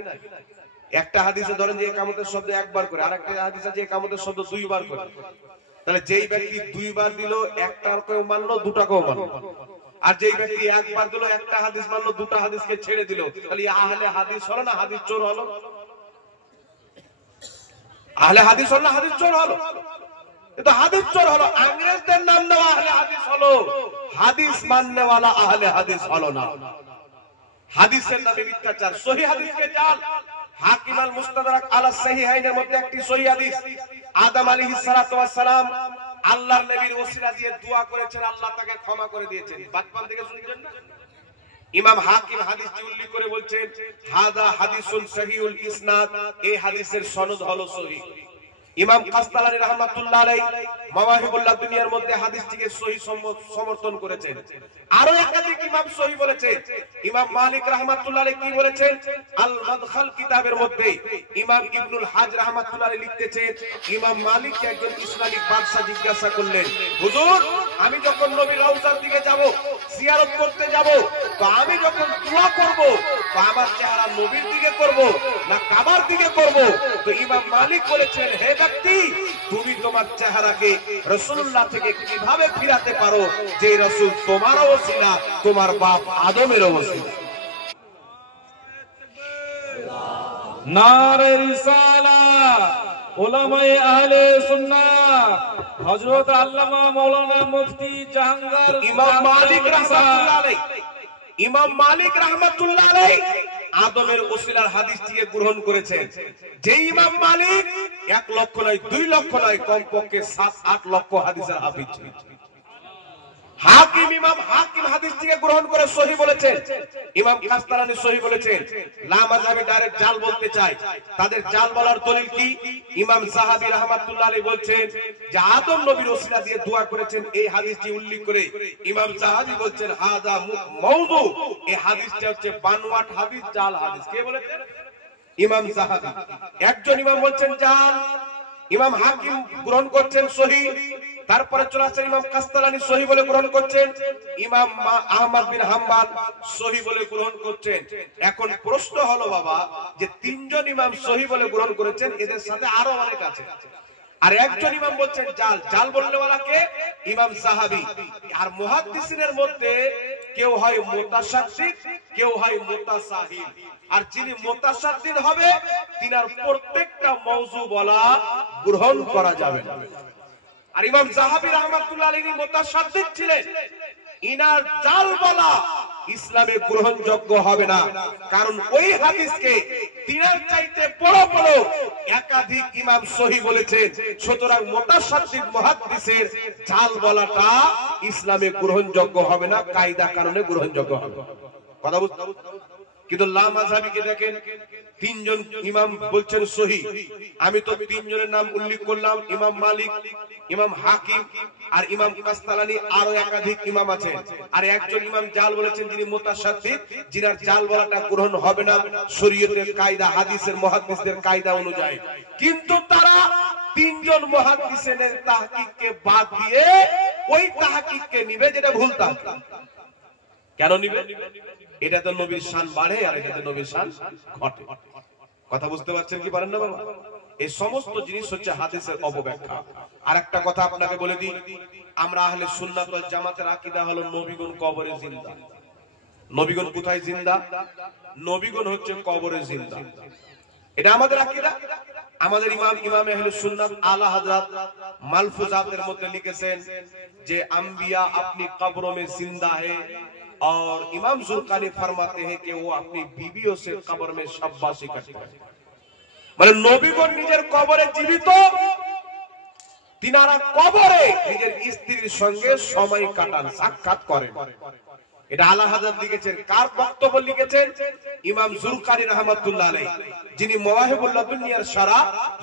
একটা হাদিসে ধরেন যে ইকামতের শব্দ একবার করে, আর একটা হাদিসে যে ইকামতের শব্দ 2 বার করে। তাহলে যেই ব্যক্তি 2 বার দিল, একটাকেও মানলো, দুটাকেও মানলো। আর যেই ব্যক্তি একবার দিল, একটা হাদিস মানলো, দুটা হাদিসকে ছেড়ে দিল, তাহলে আহলে হাদিস হলো না হাদিস চোর হলো? আহলে হাদিস হলো না হাদিস চোর হলো? এটা হাদিস চোর হলো, ইংরেজদের নাম নেওয়া আহলে হাদিস হলো, হাদিস মাননে ওয়ালা আহলে হাদিস হলো না। হাদিসের নামে মিথ্যাচার, সহিহ হাদিসকে জাল। হাকিম আল মুস্তাদরাক আলা সাহিহাইনের মধ্যে একটি সহিহ হাদিস, আদম আলাইহিস সালাতু ওয়াস সালাম আল্লাহর নবীর ওসিলা দিয়ে দোয়া করেছেন, আল্লাহ তাকে ক্ষমা করে দিয়েছেন। বাচপান থেকে শুনছেন না? ইমাম হাকিম হাদিসটি উল্লেখ করে বলছেন, হাদা হাদিসুন সহিহুল ইসনাদ, এই হাদিসের সনদ হলো সহিহ। ইমাম কাসতালানী রাহমাতুল্লাহ আলাইহি মাওয়াহিবুল্লাহ দুনিয়ার মধ্যে হাদিসটিকে সহিহ সমর্থন করেছেন। আরো একাধিক ইমাম সহিহ বলেছেন। ইমাম মালিক রাহমাতুল্লাহ আলাইহি কি বলেছেন? আল মাদখাল কিতাবের মধ্যে ইমাম ইবনুল হাজ রাহমাতুল্লাহ আলাইহি লিখতেছেন, ইমাম মালিককে একজন ইসলামিক বাদশা জিজ্ঞাসা করলেন, হুজুর আমি যখন নবীর রওজার দিকে যাব, জিয়ারত করতে যাব, তো আমি যখন দোয়া করব তো আমার চেহারা নবীর দিকে করব না কাবার দিকে করব? তো ইমাম মালিক বলেছেন, হে ব্যক্তি, তুমি তোমার চেহারাকে রাসূলুল্লাহ থেকে কিভাবে ফিরাতে পারো যে রাসূল তোমারও ওসিলা, তোমার বাপ আদমেরও ওসিলা। নারে রিসালাত, উলামায়ে আহলে সুন্নাহ, হযরত আল্লামা মাওলানা মুফতি জাহাঙ্গীর ইমাম মালিক রাহমাতুল্লাহ আলাইহি, ইমাম মালিক রাহমাতুল্লাহ আলাইহি আদমের ওসিলার হাদিসটিকে গ্রহণ করেছেন। যে ইমাম মালিক 1 লক্ষ নয় 2 লক্ষ নয় কমপক্ষে 7-8 লক্ষ হাদিসের হাফিজ ছিলেন। হাকিম, ইমাম হাকিম হাদিসটিকে গ্রহণ করে সহিহ বলেছেন। ইমাম কাস্তালানী সহিহ বলেছেন। লা মাযহাবে ডাইরেক্ট জাল বলতে চাই, তাদের জাল বলার দলিল কি? ইমাম সাহাবী রাহমাতুল্লাহ আলাইহি বলছেন যে আদম নবীর ওসিলা দিয়ে দোয়া করেছেন, এই হাদিসটি উল্লেখ করে ইমাম সাহাবী বলছেন হাযা মাওযু, এই হাদিসটা হচ্ছে বানোয়াট হাদিস, জাল হাদিস। কে বলেছেন? ইমাম সাহাবী। একজন ইমাম বলছেন জাল, ইমাম হাকিম গ্রহণ করছেন সহিহ, তারপরে চলে আসছেন ইমাম কাস্তালানী সহিহ বলে গ্রহণ করছেন, ইমাম আহমদ বিন হাম্বল সহিহ বলে গ্রহণ করছেন। এখন প্রশ্ন হলো বাবা, যে 3 জন ইমাম সহিহ বলে গ্রহণ করেছেন, এদের সাথে আরো অনেক আছে, আর একজন ইমাম বলছেন জাল। জাল বলনেওয়ালা কে? ইমাম সাহাবী। আর মুহাদ্দিসিনের মধ্যে কেউ হয় মুতাশাদ্দিদ, কেউ হয় মুতাসাহিল। আর যিনি মুতাশাদ্দিদ হবে তিনার প্রত্যেকটা মওযু বলা গ্রহণ করা যাবে না। আর ইমাম যাহাবী রাহমাতুল্লাহ আলাইহি মুতাশাদ্দিদ ছিলেন, ইনার জাল বলা ইসলামে গ্রহণযোগ্য হবে না, কারণ ওই হাদিসকে তিনার চাইতে বড় বড় একাধিক ইমাম সহিহ বলেছেন। সুতরাং মুতাশাদ্দিদ মুহাদ্দিসের জাল বলাটা ইসলামে গ্রহণযোগ্য হবে না, কায়দা কারণে গ্রহণযোগ্য হবে। কথা বুঝতে? কিন্তু লা মাযহাবিকে দেখেন, 3 জন ইমাম বলছেন সহিহ। আমি তো 3 জনের নাম উল্লেখ করলাম, ইমাম মালিক, ইমাম হাকিম আর ইমাম কাস্তালানী, আরো একাধিক ইমাম আছেন। আর একজন ইমাম জাল বলেছেন যিনি মুতাশাদ্দিদ, যিনার জাল বলাটা গ্রহণ হবে না শরীয়তের কায়দা, হাদিসের মুহাদ্দিসদের কায়দা অনুযায়ী। কিন্তু তারা 3 জন মুহাদ্দিসের তাহকিককে বাদ দিয়ে ওই তাহকিককে নিবে যেটা ভুল তাহকিক। কেন নিবে? এটাতে নবীর শান বাড়ে আর এটাতে নবীর শান ঘটে। কথা বুঝতে পারছেন কি পারেন না বাবা? এই সমস্ত জিনিস হচ্ছে হাদিসের অপব্যাখ্যা। আর একটা কথা আপনাকে বলে দিই, আমরা আহলে সুন্নাত ওয়াল জামাতের আকীদা হলো নবীগণ কবরে জিন্দা। নবীগণ কোথায় জিন্দা? নবীগণ হচ্ছে কবরে জিন্দা, এটা আমাদের আকীদা। আমাদের ইমাম আহলে সুন্নাত আলা হযরত মালফুজাতের মধ্যে লিখেছেন যে अंबिया अपनी कब्रों में जिंदा है और इमाम जुल्कानी फरमाते हैं कि वो अपनी बीवियों से कब्र में शाबाशी करते हैं। মানে নবীগণ নিজের কবরে জীবিত, তিনারা কবরে নিজের স্ত্রীর সঙ্গে সময় কাটান, সাক্ষাৎ করেন। এটা আলা হযরত লিখেছেন। কার বক্তব্য লিখেছেন? ইমাম জুরকানি রাহমাতুল্লাহ আলাইহি, যিনি মাওয়াহিবুল লাদুনিয়ার শারা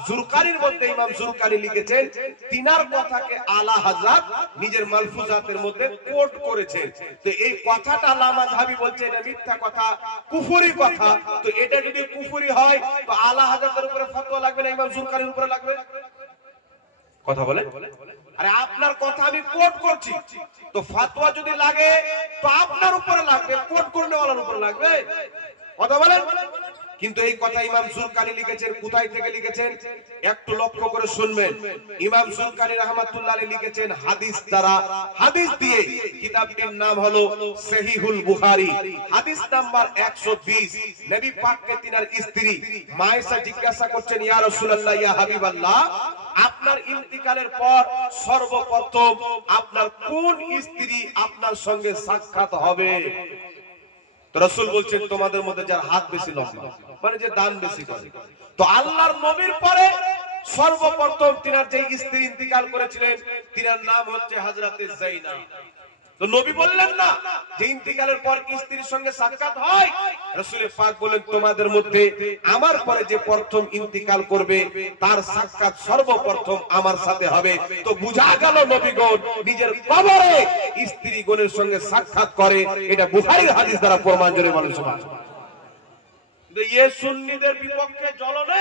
জুরকানির মধ্যে ইমাম জুরকানি লিখেছেন। তিনার কথাকে আলা হযরত নিজের মালফুজাতের মধ্যে কোট করেছেন। তো এই কথাটা আলা মাযহাবী বলছে এটা মিথ্যা কথা, কুফরি কথা। তো এটা যদি কুফরি হয় তো আলা হযরতের উপরে ফতোয়া লাগবে না, ইমাম জুরকানির উপরে লাগবে? কথা বলে? আরে আপনার কথা আমি কোট করছি, তো ফতোয়া যদি লাগে তো আপনার উপরে লাগবে, কোট করনেওয়ালার উপরে লাগবে। কথা বলেন? কিন্তু এই কথা ইমাম জুরকানি লিখেছেন। কোথায় থেকে লিখেছেন একটু লক্ষ্য করে শুনবেন। ইমাম জুরকানি রাহমাতুল্লাহ আলাইহি লিখেছেন হাদিস দ্বারা, হাদিস দিয়ে। কিতাবটির নাম হলো সহিহুল বুখারী, হাদিস নাম্বার 120। নবী পাককে তিনার স্ত্রী মায়েশা জিজ্ঞাসা করছেন, ইয়া রাসূলুল্লাহ, ইয়া হাবিবাল্লাহ, আপনার ইন্তিকালের পর সর্বপ্রথম আপনার কোন স্ত্রী আপনার সঙ্গে সাক্ষাৎ হবে? তো রাসূল বলছেন, তোমাদের মধ্যে যার হাত বেশি লম্বা, মানে যে দান বেশি করে। তো আল্লাহর নবীর পরে সর্বপ্রথম তিনার যে স্ত্রী ইন্তিকাল করেছিলেন তিনার নাম হচ্ছে হযরতে যায়নাব। তো নবী বললেন না যে ইন্তিকালের পর কি স্ত্রীর সঙ্গে সাক্ষাৎ হয়? রাসূল পাক বলেন, তোমাদের মধ্যে আমার পরে যে প্রথম ইন্তিকাল করবে তার সাক্ষাৎ সর্বপ্রথম আমার সাথে হবে। তো বুঝা গেল নবীগণ নিজের কবরে স্ত্রীগণের সঙ্গে সাক্ষাৎ করে। এটা বুখারীর হাদিস দ্বারা প্রমাণ। জোরে বলেন সুবহানাল্লাহ। কিন্তু এই সুন্নিদের বিপক্ষে জ্বলনে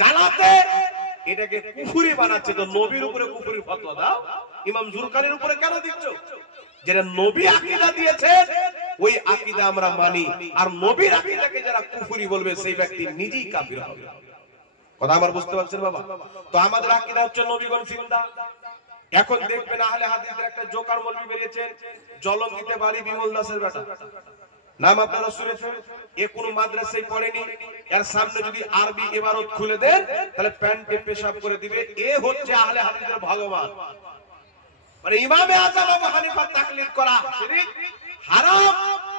জ্বালাতে এটাকে কুফরি বানাচ্ছে। তো নবীর উপরে কুফরির ফতোয়া দাও, ইমাম জুরকানির উপরে কেন দিচ্ছ? যেটা নবী আকীদা দিয়েছেন ওই আকীদা আমরা মানি, আর নবীর আকীদাকে যারা কুফরি বলবে সেই ব্যক্তি নিজেই কাফির হবে। কথা আমার বুঝতে পারছেন বাবা? তো আমাদের আকীদা হচ্ছে নবীগণ জিন্দা। এখন দেখবেন আহলে হাদিসের একটা জোকার মৌলবি বেরিয়েছেন, জলঙ্গিতে বাড়ি, বিমল দাসের বেটা, নাম আপনারা শুনেছেন। এ কোনো মাদ্রাসায় পড়েনি, এর সামনে যদি আরবি ইবারত খুলে দেন তাহলে প্যান্টে পেশাব করে দিবে। এ হচ্ছে আহলে হাদিসের ভগবান। মানে ইমামে আযম আবু হানিফার তাকলিদ করা শিরক হারাম,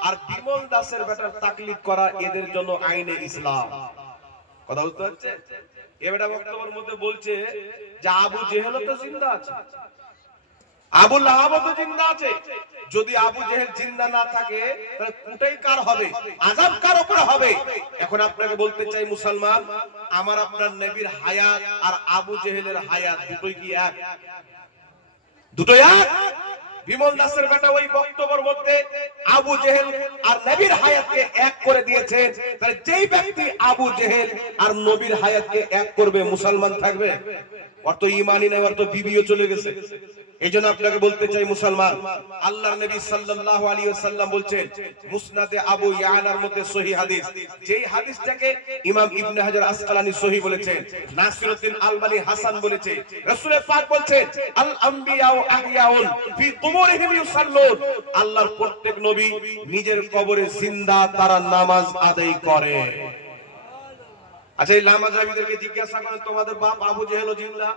আর বিমল দাসের বেটার তাকলিদ করা এদের জন্য আইনে ইসলাম। কথা বুঝতে পারছেন? এ বেটা বক্তব্যের মধ্যে বলছে যে আবু জেহেল তো জিন্দা আছে, আবু লাহাব তো জিন্দা আছে। যদি আবু জেহেল জিন্দা না থাকে তাহলে কুটাই কার হবে, আযাব কার উপরে হবে? এখন আপনাকে বলতে চাই মুসলমান, আমার আপনার নবীর হায়াত আর আবু জেহেলের হায়াত দুটোই কি এক? দুটোই এক। বিমল দাসের বেটা ওই বক্তব্যের মধ্যে আবু জেহেল আর নবীর হায়াতকে এক করে দিয়েছেন। তাহলে যেই ব্যক্তি আবু জেহেল আর নবীর হায়াতকে এক করবে মুসলমান থাকবে? ওর তো ঈমানই নাই, ওর তো বিবিও চলে গেছে। এইজন্য আপনাকে বলতে চাই মুসলমান, আল্লাহর নবী সাল্লাল্লাহু আলাইহি ওয়াসাল্লাম বলছেন মুসনাদে আবু ইয়ালার মধ্যে সহিহ হাদিস, যেই হাদিসটাকে ইমাম ইবনে হাজার আসকালানী সহিহ বলেছেন, নাসিরউদ্দিন আলবানী হাসান বলেছে, রাসূল পাক বলছেন আল আমবিয়া ওয়া আহইয়াউন ফি কুবুরিহিম ইউসাল্লুন, আল্লাহর প্রত্যেক নবী নিজের কবরে জিন্দা, তারা নামাজ আদায় করে। আচ্ছা, এই লামাজাবিদেরকে জিজ্ঞাসা করেন তোমাদের বাপ আবু জেহেল জিন্দা,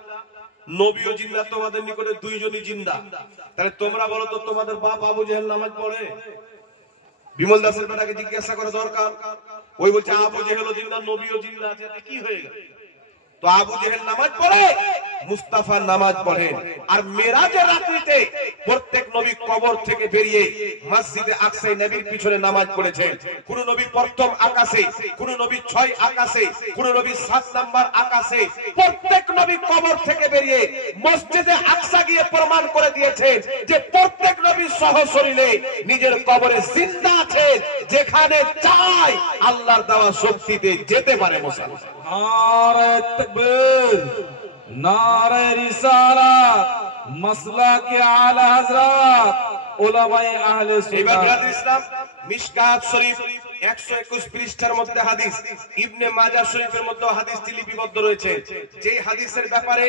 নবীও জিন্দা, তোমাদের নিকটে দুইজনই জিন্দা, তাহলে তোমরা বলো তো তোমাদের বাপ আবু জেহেল নামাজ পড়ে? বিমল দাসের বেটাকে জিজ্ঞাসা করা দরকার। ওই বলছে আবু জেহেল জিন্দা, নবীও জিন্দা আছে, কি হয়ে গেল? তো আবু জেহেল নামাজ পড়ে, মুস্তাফা নামাজ পড়ে। আর মেরাজের রাত্রিতে প্রত্যেক নবী কবর থেকে বেরিয়ে মসজিদে আকসায় নবীর পিছনে নামাজ পড়েছেন। কোন নবী প্রথম আকাশে, কোন নবী 6 আকাশে, কোন নবী 7 নাম্বার আকাশে। প্রত্যেক নবী কবর থেকে বেরিয়ে মসজিদে আকসা গিয়ে প্রমাণ করে দিয়েছেন যে প্রত্যেক নবী সহশরীরে নিজের কবরে জিন্দা আছে, যেখানে চায় আল্লাহর দেওয়া শক্তিতে যেতে পারে মুসলমান। नारे तकबीर, नारे रिसालत, मसलक आला हजरत, उलमाए अहले सुन्नत। ইসলাম মিশকাত শরীফ 121 পৃষ্ঠার মধ্যে হাদিস, ইবনে মাজাহ শরীফের মধ্যে হাদিসটি লিপিবদ্ধ রয়েছে। যে হাদিসের ব্যাপারে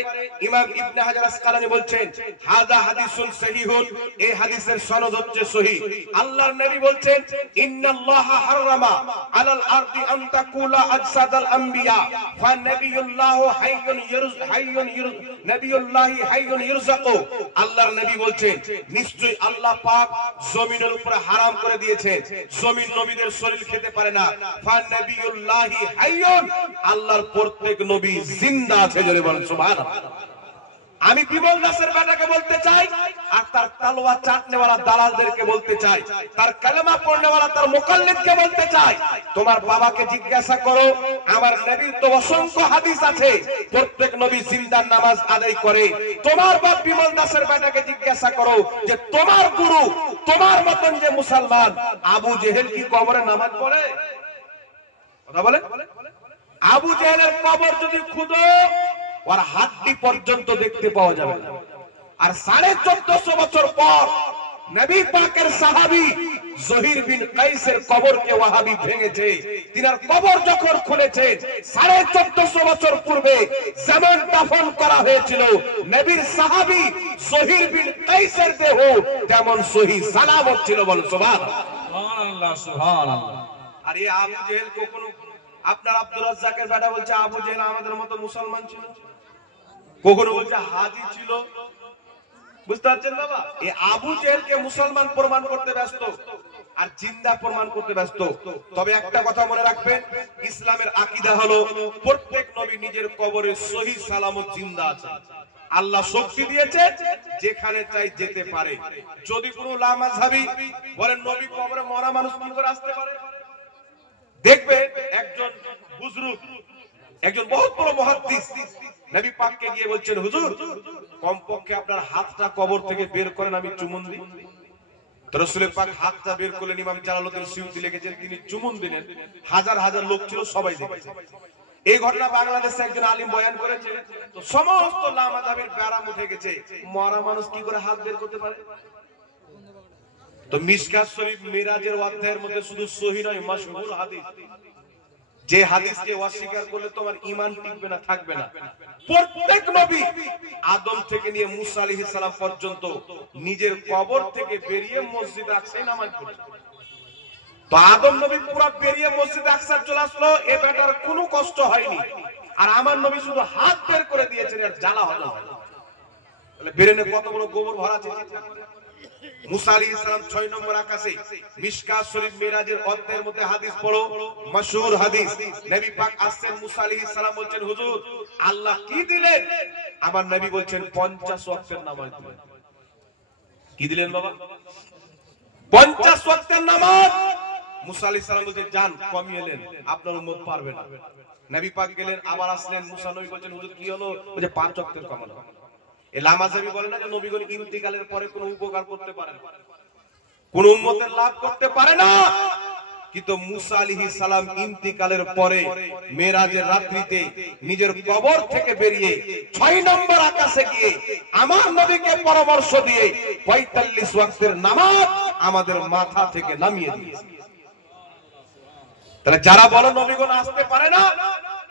ইমাম ইবনে হাজার আসকালানী বলছেন হাযা হাদিসুন সহিহুন, এই হাদিসের সনদ হচ্ছে সহিহ। আল্লাহর নবী বলছেন ইন্নাল্লাহা হারামা আলাল আরদি আন তাকুলা আজসাদাল আম্বিয়া ফানাবিয়ুল্লাহু নাবিয়ুল্লাহি হাইয়ুন ইরযাকু। আল্লাহর নবী বলছেন নিশ্চয়ই আল্লাহ পাক জমিনের উপরে হারাম করে দিয়েছেন, জমিন নবীদের শরীর খেতে পারে না। ফানাবিয়ুল্লাহি হাইয়ুন, আল্লাহর প্রত্যেক নবী জিন্দা আছে, জোরে বলেন সুবহানাল্লাহ। আমি বিমল দাসের বেটাকে বলতে চাই, আর তার তালওয়া চাটনেওয়ালা দালালদেরকে বলতে চাই, তার কালেমা পড়নেওয়ালা তার মুকাল্লিদকে বলতে চাই, তোমার বাবাকে জিজ্ঞাসা করো, আমার নবীর তো অসংখ্য হাদিস আছে প্রত্যেক নবী জিন্দার নামাজ আদায় করে। তোমার বাপ বিমল দাসের বেটাকে জিজ্ঞাসা করো যে তোমার গুরু, তোমার মতন যে মুসলমান আবু জেহেল কি কবরে নামাজ পড়ে? কথা বলে। আবু জেহেলের কবর যদি খুঁজো ওর হাড্ডি পর্যন্ত দেখতে পাওয়া যাবে না। আর 1450 বছর পর নবী পাকের সাহাবী জহির বিন কাইসের কবরকে ওয়াহাবি ভেঙেছে। তিনার কবর যখন খুলেছে 1450 বছর পূর্বে যেমন দাফন করা হয়েছিল নবীর সাহাবী জহির বিন কাইসের দেহ তেমন সহি সালামত ছিল। বল সুবহানাল্লাহ, সুবহানাল্লাহ। আর এই আবু জেহেল কখনো, আপনার আব্দুর রাজ্জাকের বেটা বলছে আবু জেহেল আমাদের মতো মুসলমান ছিল, কখনো বলছে হাজি ছিল। বুঝতে পারছেন বাবা? এই আবু জেহেলকে মুসলমান প্রমাণ করতে ব্যস্ত আর জিন্দা প্রমাণ করতে ব্যস্ত। তবে একটা কথা মনে রাখবেন, ইসলামের আকীদা হলো প্রত্যেক নবী নিজের কবরে সহি সালামত জিন্দা আছে। আল্লাহ শক্তি দিয়েছে, যেখানে চাই যেতে পারে। যদি কোনো লামাযহাবী বলেন নবী কবরে মরা মানুষ কি করে আসতে পারে, দেখবে একজন বুজরুগ, একজন বহুত বড় মুহাদ্দিস নবী পাককে গিয়ে বলছেন হুজুর কমপক্ষে আপনার হাতটা কবর থেকে বের করেন, আমি চুমুন দিই। তো রাসূল পাক হাতটা বের করলেন, ইমাম জালালউদ্দিন সিউতি লিখেছেন তিনি চুমুন দিলেন। হাজার হাজার লোক ছিল, সবাই দেখেছে। এই ঘটনা বাংলাদেশে একজন আলিম বয়ান করেছে। তো সমস্ত লামাযহাবের ব্যারাম উঠে গেছে, মরা মানুষ কি করে হাত বের করতে পারে? তো মিশকাত শরীফ মিরাজের অধ্যায়ের মধ্যে শুধু সহিহ নয়, মাশহুর হাদিস। যে হাদিসকে অস্বীকার করলে তোমার ঈমান টিকবে না, থাকবে না। প্রত্যেক নবী আদম থেকে নিয়ে মুসা আলাইহিস সালাম পর্যন্ত নিজের কবর থেকে বেরিয়ে মসজিদ আকসায় নামাজ পড়েছে। তো আদম নবী পুরো বেরিয়ে মসজিদ আকসা চলে আসলো, এ বেটার কোনো কষ্ট হয়নি। আর আমার নবী শুধু হাত বের করে দিয়েছেন, আর জ্বালা হলো। তাহলে বেরেনে কত বড় গোবর ভরা আছে। মুসা আলাইহিস সালাম 6 নম্বর আকাশে মিশকাত শরীফ মিরাজের অধ্যায়ের মধ্যে হাদিস পড়ো, মাশহুর হাদিস। নবী পাক আসছেন, মুসা আলাইহিস সালাম বলছেন, হুজুর আল্লাহ কি দিলেন? আমার নবী বলছেন 50 ওয়াক্তের নামাজ দিলেন। কি দিলেন বাবা? 50 ওয়াক্তের নামাজ। মুসা আলাইহিস সালাম বলছেন, যান কমিয়ে নেন, আপনার উম্মত পারবে না। নবী পাক গেলেন, আবার আসলেন, মুসা নবী বলছেন, হুজুর কি হলো? বলে 5 ওয়াক্তের কমানো। এই লামাজাবি বলে না যে নবীগণ ইন্তিকালের পরে কোনো উপকার করতে পারে না, কোন উম্মতের লাভ করতে পারে না। কিন্তু মুসা আলাইহিস সালাম ইন্তিকালের পরে মেরাজের রাত্রিতে নিজের কবর থেকে বেরিয়ে 6 নম্বর আকাশে গিয়ে আমার নবীকে পরামর্শ দিয়ে 45 ওয়াক্তের নামাজ আমাদের মাথা থেকে নামিয়ে দিয়েছে। তাহলে যারা বলো নবীগণ আসতে পারে না,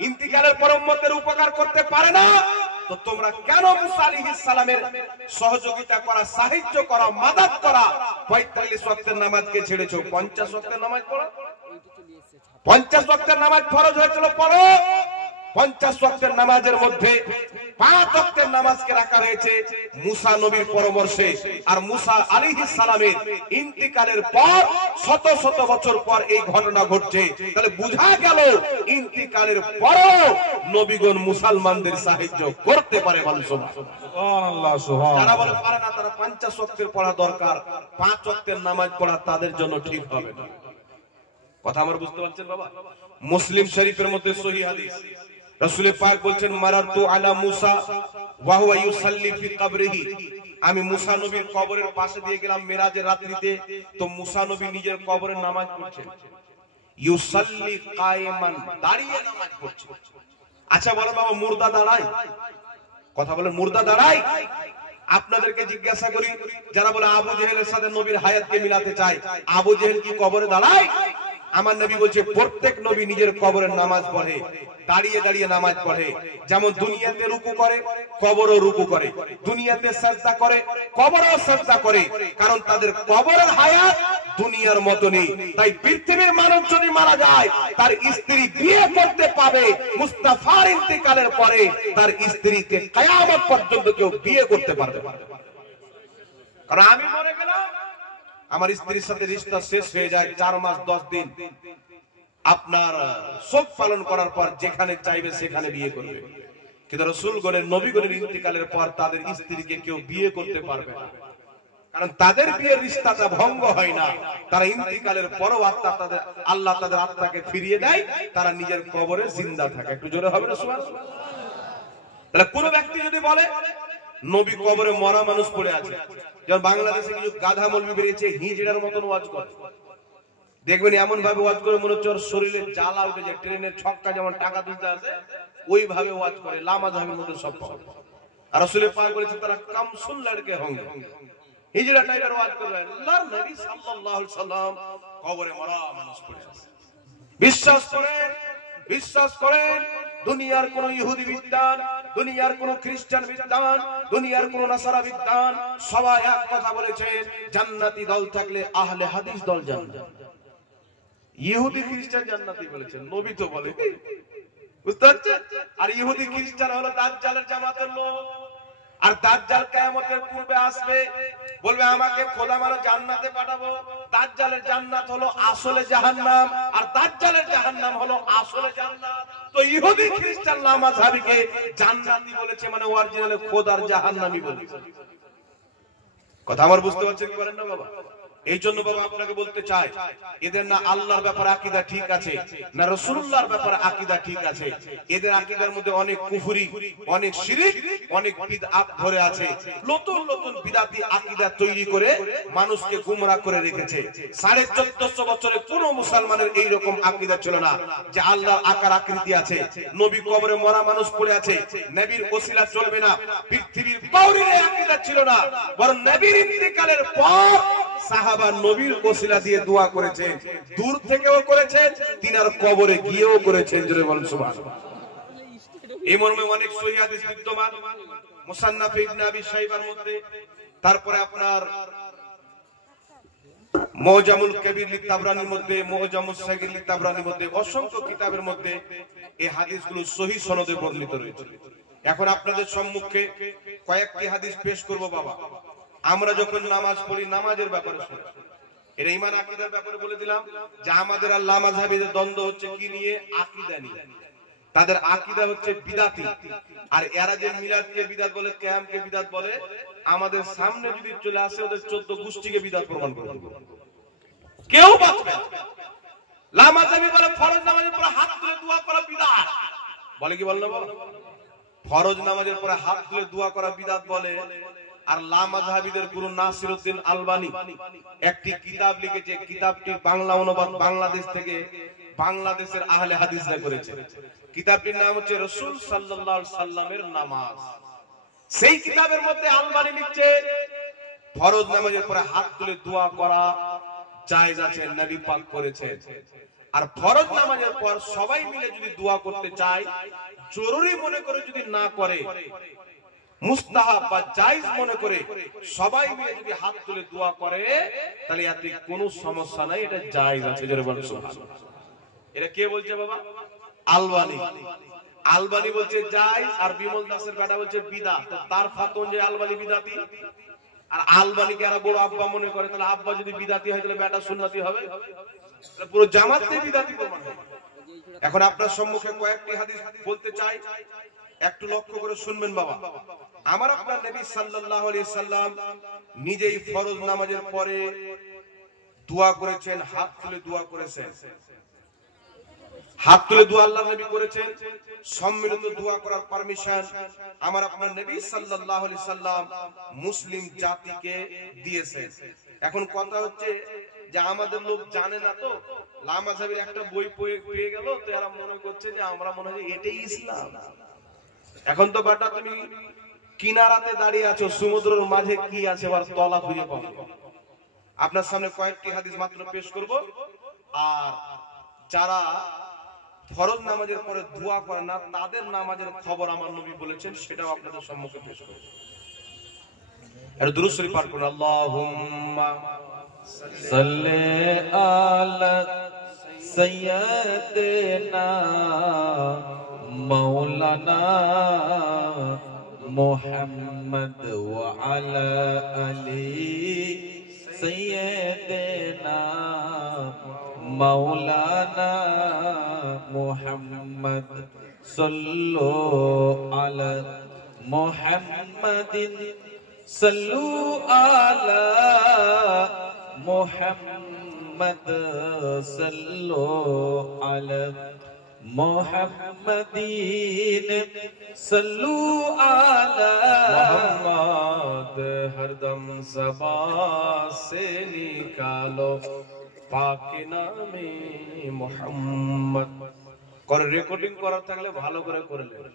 ইন্তিকালের পর উম্মতের উপকার করতে পারে না, তো তোমরা কেন মুসা আলাইহিস সালামের সহযোগিতা করা, সাহায্য করা, মাদদ করা 45 ওয়াক্তের নামাজকে ছেড়েছো? 50 ওয়াক্তের নামাজ পড়ো। 50 ওয়াক্তের নামাজ ফরজ হয়েছিল, পড়ো। 50 ওয়াক্তের নামাজের মধ্যে 5 ওয়াক্তের নামাজকে রাখা হয়েছে মুসা নবীর পরামর্শে। আর মুসা আলাইহিস সালামের ইন্তিকালের পর শত শত বছর পর এই ঘটনা ঘটছে। তাহলে বোঝা গেল ইন্তিকালের পরও নবীগণ মুসলমানদের সাহায্য করতে পারে। সুবহানাল্লাহ, সুবহান। যারা বলে পারে না, তারা 50 ওয়াক্তের পড়া দরকার, 5 ওয়াক্তের নামাজ পড়া তাদের জন্য ঠিক হবে না। কথা আমার বুঝতে পারছেন বাবা? মুসলিম শরীফের মধ্যে সহিহ হাদিস, রাসূল পাক বলছেন, মারাতু আলা মুসা ওয়া হুয়া ইউসাল্লি ফি কবরিহি। আমি মুসা নবীর কবরের পাশে দিয়ে গেলাম মিরাজের রাত্রিতে, তো মুসা নবী নিজের কবরে নামাজ পড়ছেন। ইউসাল্লি কায়েমান, দাঁড়িয়ে নামাজ পড়ছেন। আচ্ছা বলো বাবা, মুর্দা দাঁড়ায়? কথা বলেন, মুর্দা দাঁড়ায়? আপনাদেরকে জিজ্ঞাসা করি, যারা বলে আবু জেহেলের সাথে নবীর হায়াতকে মিলাতে চায়, আবু জেহেল কি কবরে দাঁড়ায়? আমার নবী বলছে প্রত্যেক নবী নিজের কবরের নামাজ পড়ে, দাঁড়িয়ে দাঁড়িয়ে নামাজ পড়ে। যেমন দুনিয়াতে রুকু করে, কবরও রুকু করে, দুনিয়াতে সাজদা করে, কবরও সাজদা করে, কারণ তাদের কবরের হায়াত দুনিয়ার মতো নেই। তাই পৃথিবীর মানুষ যদি মারা যায়, তার স্ত্রী বিয়ে করতে পাবে, মুস্তাফার ইন্তেকালের পরে তার স্ত্রীকে কিয়ামত পর্যন্ত কেউ বিয়ে করতে পারবে না। কারণ আমি মরে গেলাম, আমার স্ত্রীর সাথে রিশতা শেষ হয়ে যায় 4 মাস 10 দিন, আপনার শোক পালন করার পর যেখানে চাইবে সেখানে বিয়ে করবে। কিন্তু রাসূলগণের নবীগণের ইন্তেকালের পর তাদের স্ত্রীকে কেউ বিয়ে করতে পারবে না, কারণ তাদের বিয়ের রিশতাটা ভঙ্গ হয় না। তারা ইন্তেকালের পরও আল্লাহ তাদের আত্মাকে ফিরিয়ে দেয়, তারা নিজের কবরে জিন্দা থাকে। একটু জোরে হবে না সুবহানাল্লাহ? তাহলে কোন ব্যক্তি যদি বলে নবী কবরে মরা মানুষ পড়ে আছে, যেমন বাংলাদেশে কিছু গাধা মৌলবি বেরিয়েছে, হিজড়ার মতন ওয়াজ করে, দেখবেন এমন ভাবে ওয়াজ করে মনে হচ্ছে ওর শরীরে জ্বালা উঠে যায়, ট্রেনের ছক্কা যেমন টাকা তুলতে আসে ওই ভাবে ওয়াজ করে, লামাজাবির মধ্যে সব পাওয়া। আর রাসূল পাক বলেছেন, তারা কামসুল লড়কে হোঙ্গে, হিজড়া টাইপের ওয়াজ করবে। আল্লাহর নবী সাল্লাল্লাহু আলাইহি সাল্লাম কবরে মরা মানুষ পড়ে আছে। বিশ্বাস করেন, বিশ্বাস করেন, দুনিয়ার কোন ইহুদি বিদ্বান, দুনিয়ার কোন খ্রিস্টান বিদ্বান, দুনিয়ার কোন নাসারা বিদ্বান সবাই এক কথা বলেছেন, জান্নাতি দল থাকলে আহলে হাদিস দল জান্নাত। ইহুদি খ্রিস্টান জান্নাতি বলেছেন, নবী তো বলে, বুঝতে পারছেন? আর ইহুদি খ্রিস্টান হলো দাজ্জালের জামাতের লোক। আর দাজ্জাল কিয়ামতের পূর্বে আসবে, বলবে আমাকে খোদা মানো জান্নাতে পাঠাবো। দাজ্জালের জান্নাত হলো আসলে জাহান্নাম, আর দাজ্জালের জাহান্নাম হলো আসলে জান্নাত। তো ইহুদি খ্রিস্টান লামাযহাবিকে জান্নাতি বলেছে, মানে অরিজিনালে খোদার জাহান্নামী বলেছে। কথা আমার বুঝতে পারছেন কি বলেন না বাবা? এই জন্য বাবা আপনাকে বলতে চাই, এদের না আল্লাহর ব্যাপারে আকীদা ঠিক আছে, না রাসূলুল্লাহর ব্যাপারে আকীদা ঠিক আছে। এদের আকীদার মধ্যে অনেক কুফরি, অনেক শিরক, অনেক বিদআত ভরে আছে। নতুন নতুন বিদআতি আকীদা তৈরি করে মানুষকে গোমরাহ করে রেখেছে। 1450 বছরে কোন মুসলমানের এই রকম আকীদা ছিল না যে আল্লাহর আকার আকৃতি আছে, নবী কবরে মরা মানুষ পড়ে আছে, নবীর ওসিলা চলবে না, পৃথিবীর কাউরির আকীদা ছিল না। বরং নবীর ইন্তেকালের পর সাহাবা নবীর ওসিলা দিয়ে দোয়া করেছেন, দূর থেকেও করেছেন, তিনার কবরে গিয়েও করেছেন। জোরে বলেন সুবহানাল্লাহ। এই মর্মে অনেক সহিহ হাদিস বিদ্যমান মুসান্নাফ ইবনে আবি শাইবার মধ্যে, তারপরে আপনার মুজামুল কবির লি তাবরানির মধ্যে, মুজামুস সাগীর লি তাবরানির মধ্যে, অসংখ্য কিতাবের মধ্যে এই হাদিসগুলো সহিহ সনদে বর্ণিত রয়েছে। এখন আপনাদের সম্মুখে কয়েকটি হাদিস পেশ করব বাবা। আমরা যখন নামাজ পড়ি, নামাজের ব্যাপারে শুনি, এটা ঈমান আকীদার ব্যাপারে বলে দিলাম যে আমাদের আল্লাহ মাযহাবিদের দ্বন্দ্ব হচ্ছে কি নিয়ে? আকীদা নিয়ে। তাদের আকীদা হচ্ছে বিদাতি, আর এরা যে মিলাদকে বিদাত বলে, কিয়ামকে বিদাত বলে, আমাদের সামনে যদি চলে আসে ওদের 14 গোষ্ঠীকে বিদাত প্রমাণ করে দেব, কেউ বাঁচবে না। লামাযাবি বলে ফরজ নামাজের পরে হাত তুলে দোয়া করা বিদাত বলে, কি বলে না? ফরজ নামাজের পরে হাত তুলে দোয়া করা বিদাত বলে। আর লামাযহাবিদের গুরু নাসিরউদ্দিন আলবানী একটি কিতাব লিখেছে, কিতাবটির বাংলা অনুবাদ বাংলাদেশ থেকে বাংলাদেশের আহলে হাদিসরা করেছে। কিতাবটির নাম হচ্ছে রাসূল সাল্লাল্লাহু আলাইহি সাল্লামের নামাজ। সেই কিতাবের মধ্যে আলবানী লিখছে ফরজ নামাজের পরে হাত তুলে দোয়া করা জায়েজ আছে, নবী পাক করেছেন। আর ফরজ নামাজের পর সবাই মিলে যদি দোয়া করতে চায়, জরুরি মনে করে যদি না করে, মুস্তাহাব বা জায়েজ মনে করে সবাই মিলে যদি হাত তুলে দোয়া করে, তাহলে এতে কোনো সমস্যা নাই, এটা জায়েজ আছে। জোরে বলেন সুবহানাল্লাহ। এটা কে বলছে বাবা? আলবানী। আলবানী বলছে জায়েজ, আর বিমল দাসের বেটা বলছে বিদআত। তো তার ফাতন যে আলবানী বিদাতি, আর আলবানীকে এরা বড় আব্বা মনে করে, তাহলে আব্বা যদি বিদাতি হয় তাহলে বেটা সুন্নতি হবে, পুরো জামাতে বিদাতি প্রমাণ হবে। এখন আপনার সম্মুখে কয়েকটি হাদিস বলতে চাই, একটু লক্ষ্য করে শুনবেন বাবা। আমার আপনার নবী সাল্লাল্লাহু আলাইহি সাল্লাম নিজেই ফরজ নামাজের পরে দোয়া করেছেন, হাত তুলে দোয়া করেছেন। হাত তুলে দোয়া আল্লাহর নবী করেছেন, সম্মিলিত দোয়া করার পারমিশন আমার আপনার নবী সাল্লাল্লাহু আলাইহি সাল্লাম মুসলিম জাতিকে দিয়েছেন। এখন কথা হচ্ছে যে আমাদের লোক জানে না, তো লামাযাবির একটা বই পেয়ে গেল, তো এরা মনে করছে যে আমরা মনে হয় এটাই ইসলাম। এখন তো বেটা তুমি কিনারাতে দাঁড়িয়ে আছো, সমুদ্রের মাঝে কি আছে আর তলা খুঁজে পাবে। আপনার সামনে কয়েকটি হাদিস মাত্র পেশ করব। আর যারা ফরজ নামাজের পরে দোয়া করে না, তাদের নামাজের খবর আমার নবী বলেছেন, সেটাও আপনাদের সম্মুখে পেশ করব। আর দুরূদ শরীফ পাঠ করুন। আল্লাহুম্মা সাল্লি আলা সাইয়্যিদিনা মাওলানা মুহাম্মদ ওয়া আলা আলি সাইয়্যিদিনা মাওলানা মুহাম্মদ সাল্লু আলা মুহাম্মাদিন সাল্লু আলা মুহাম্মদ সাল্লু আলা মুহাম্মাদিন সাল্লু আলা মুহাম্মদ হরদম ज़बान से निकालो পাক নামে মুহাম্মদ। করে রেকর্ডিং করার থাকলে ভালো করে করে নেবেন।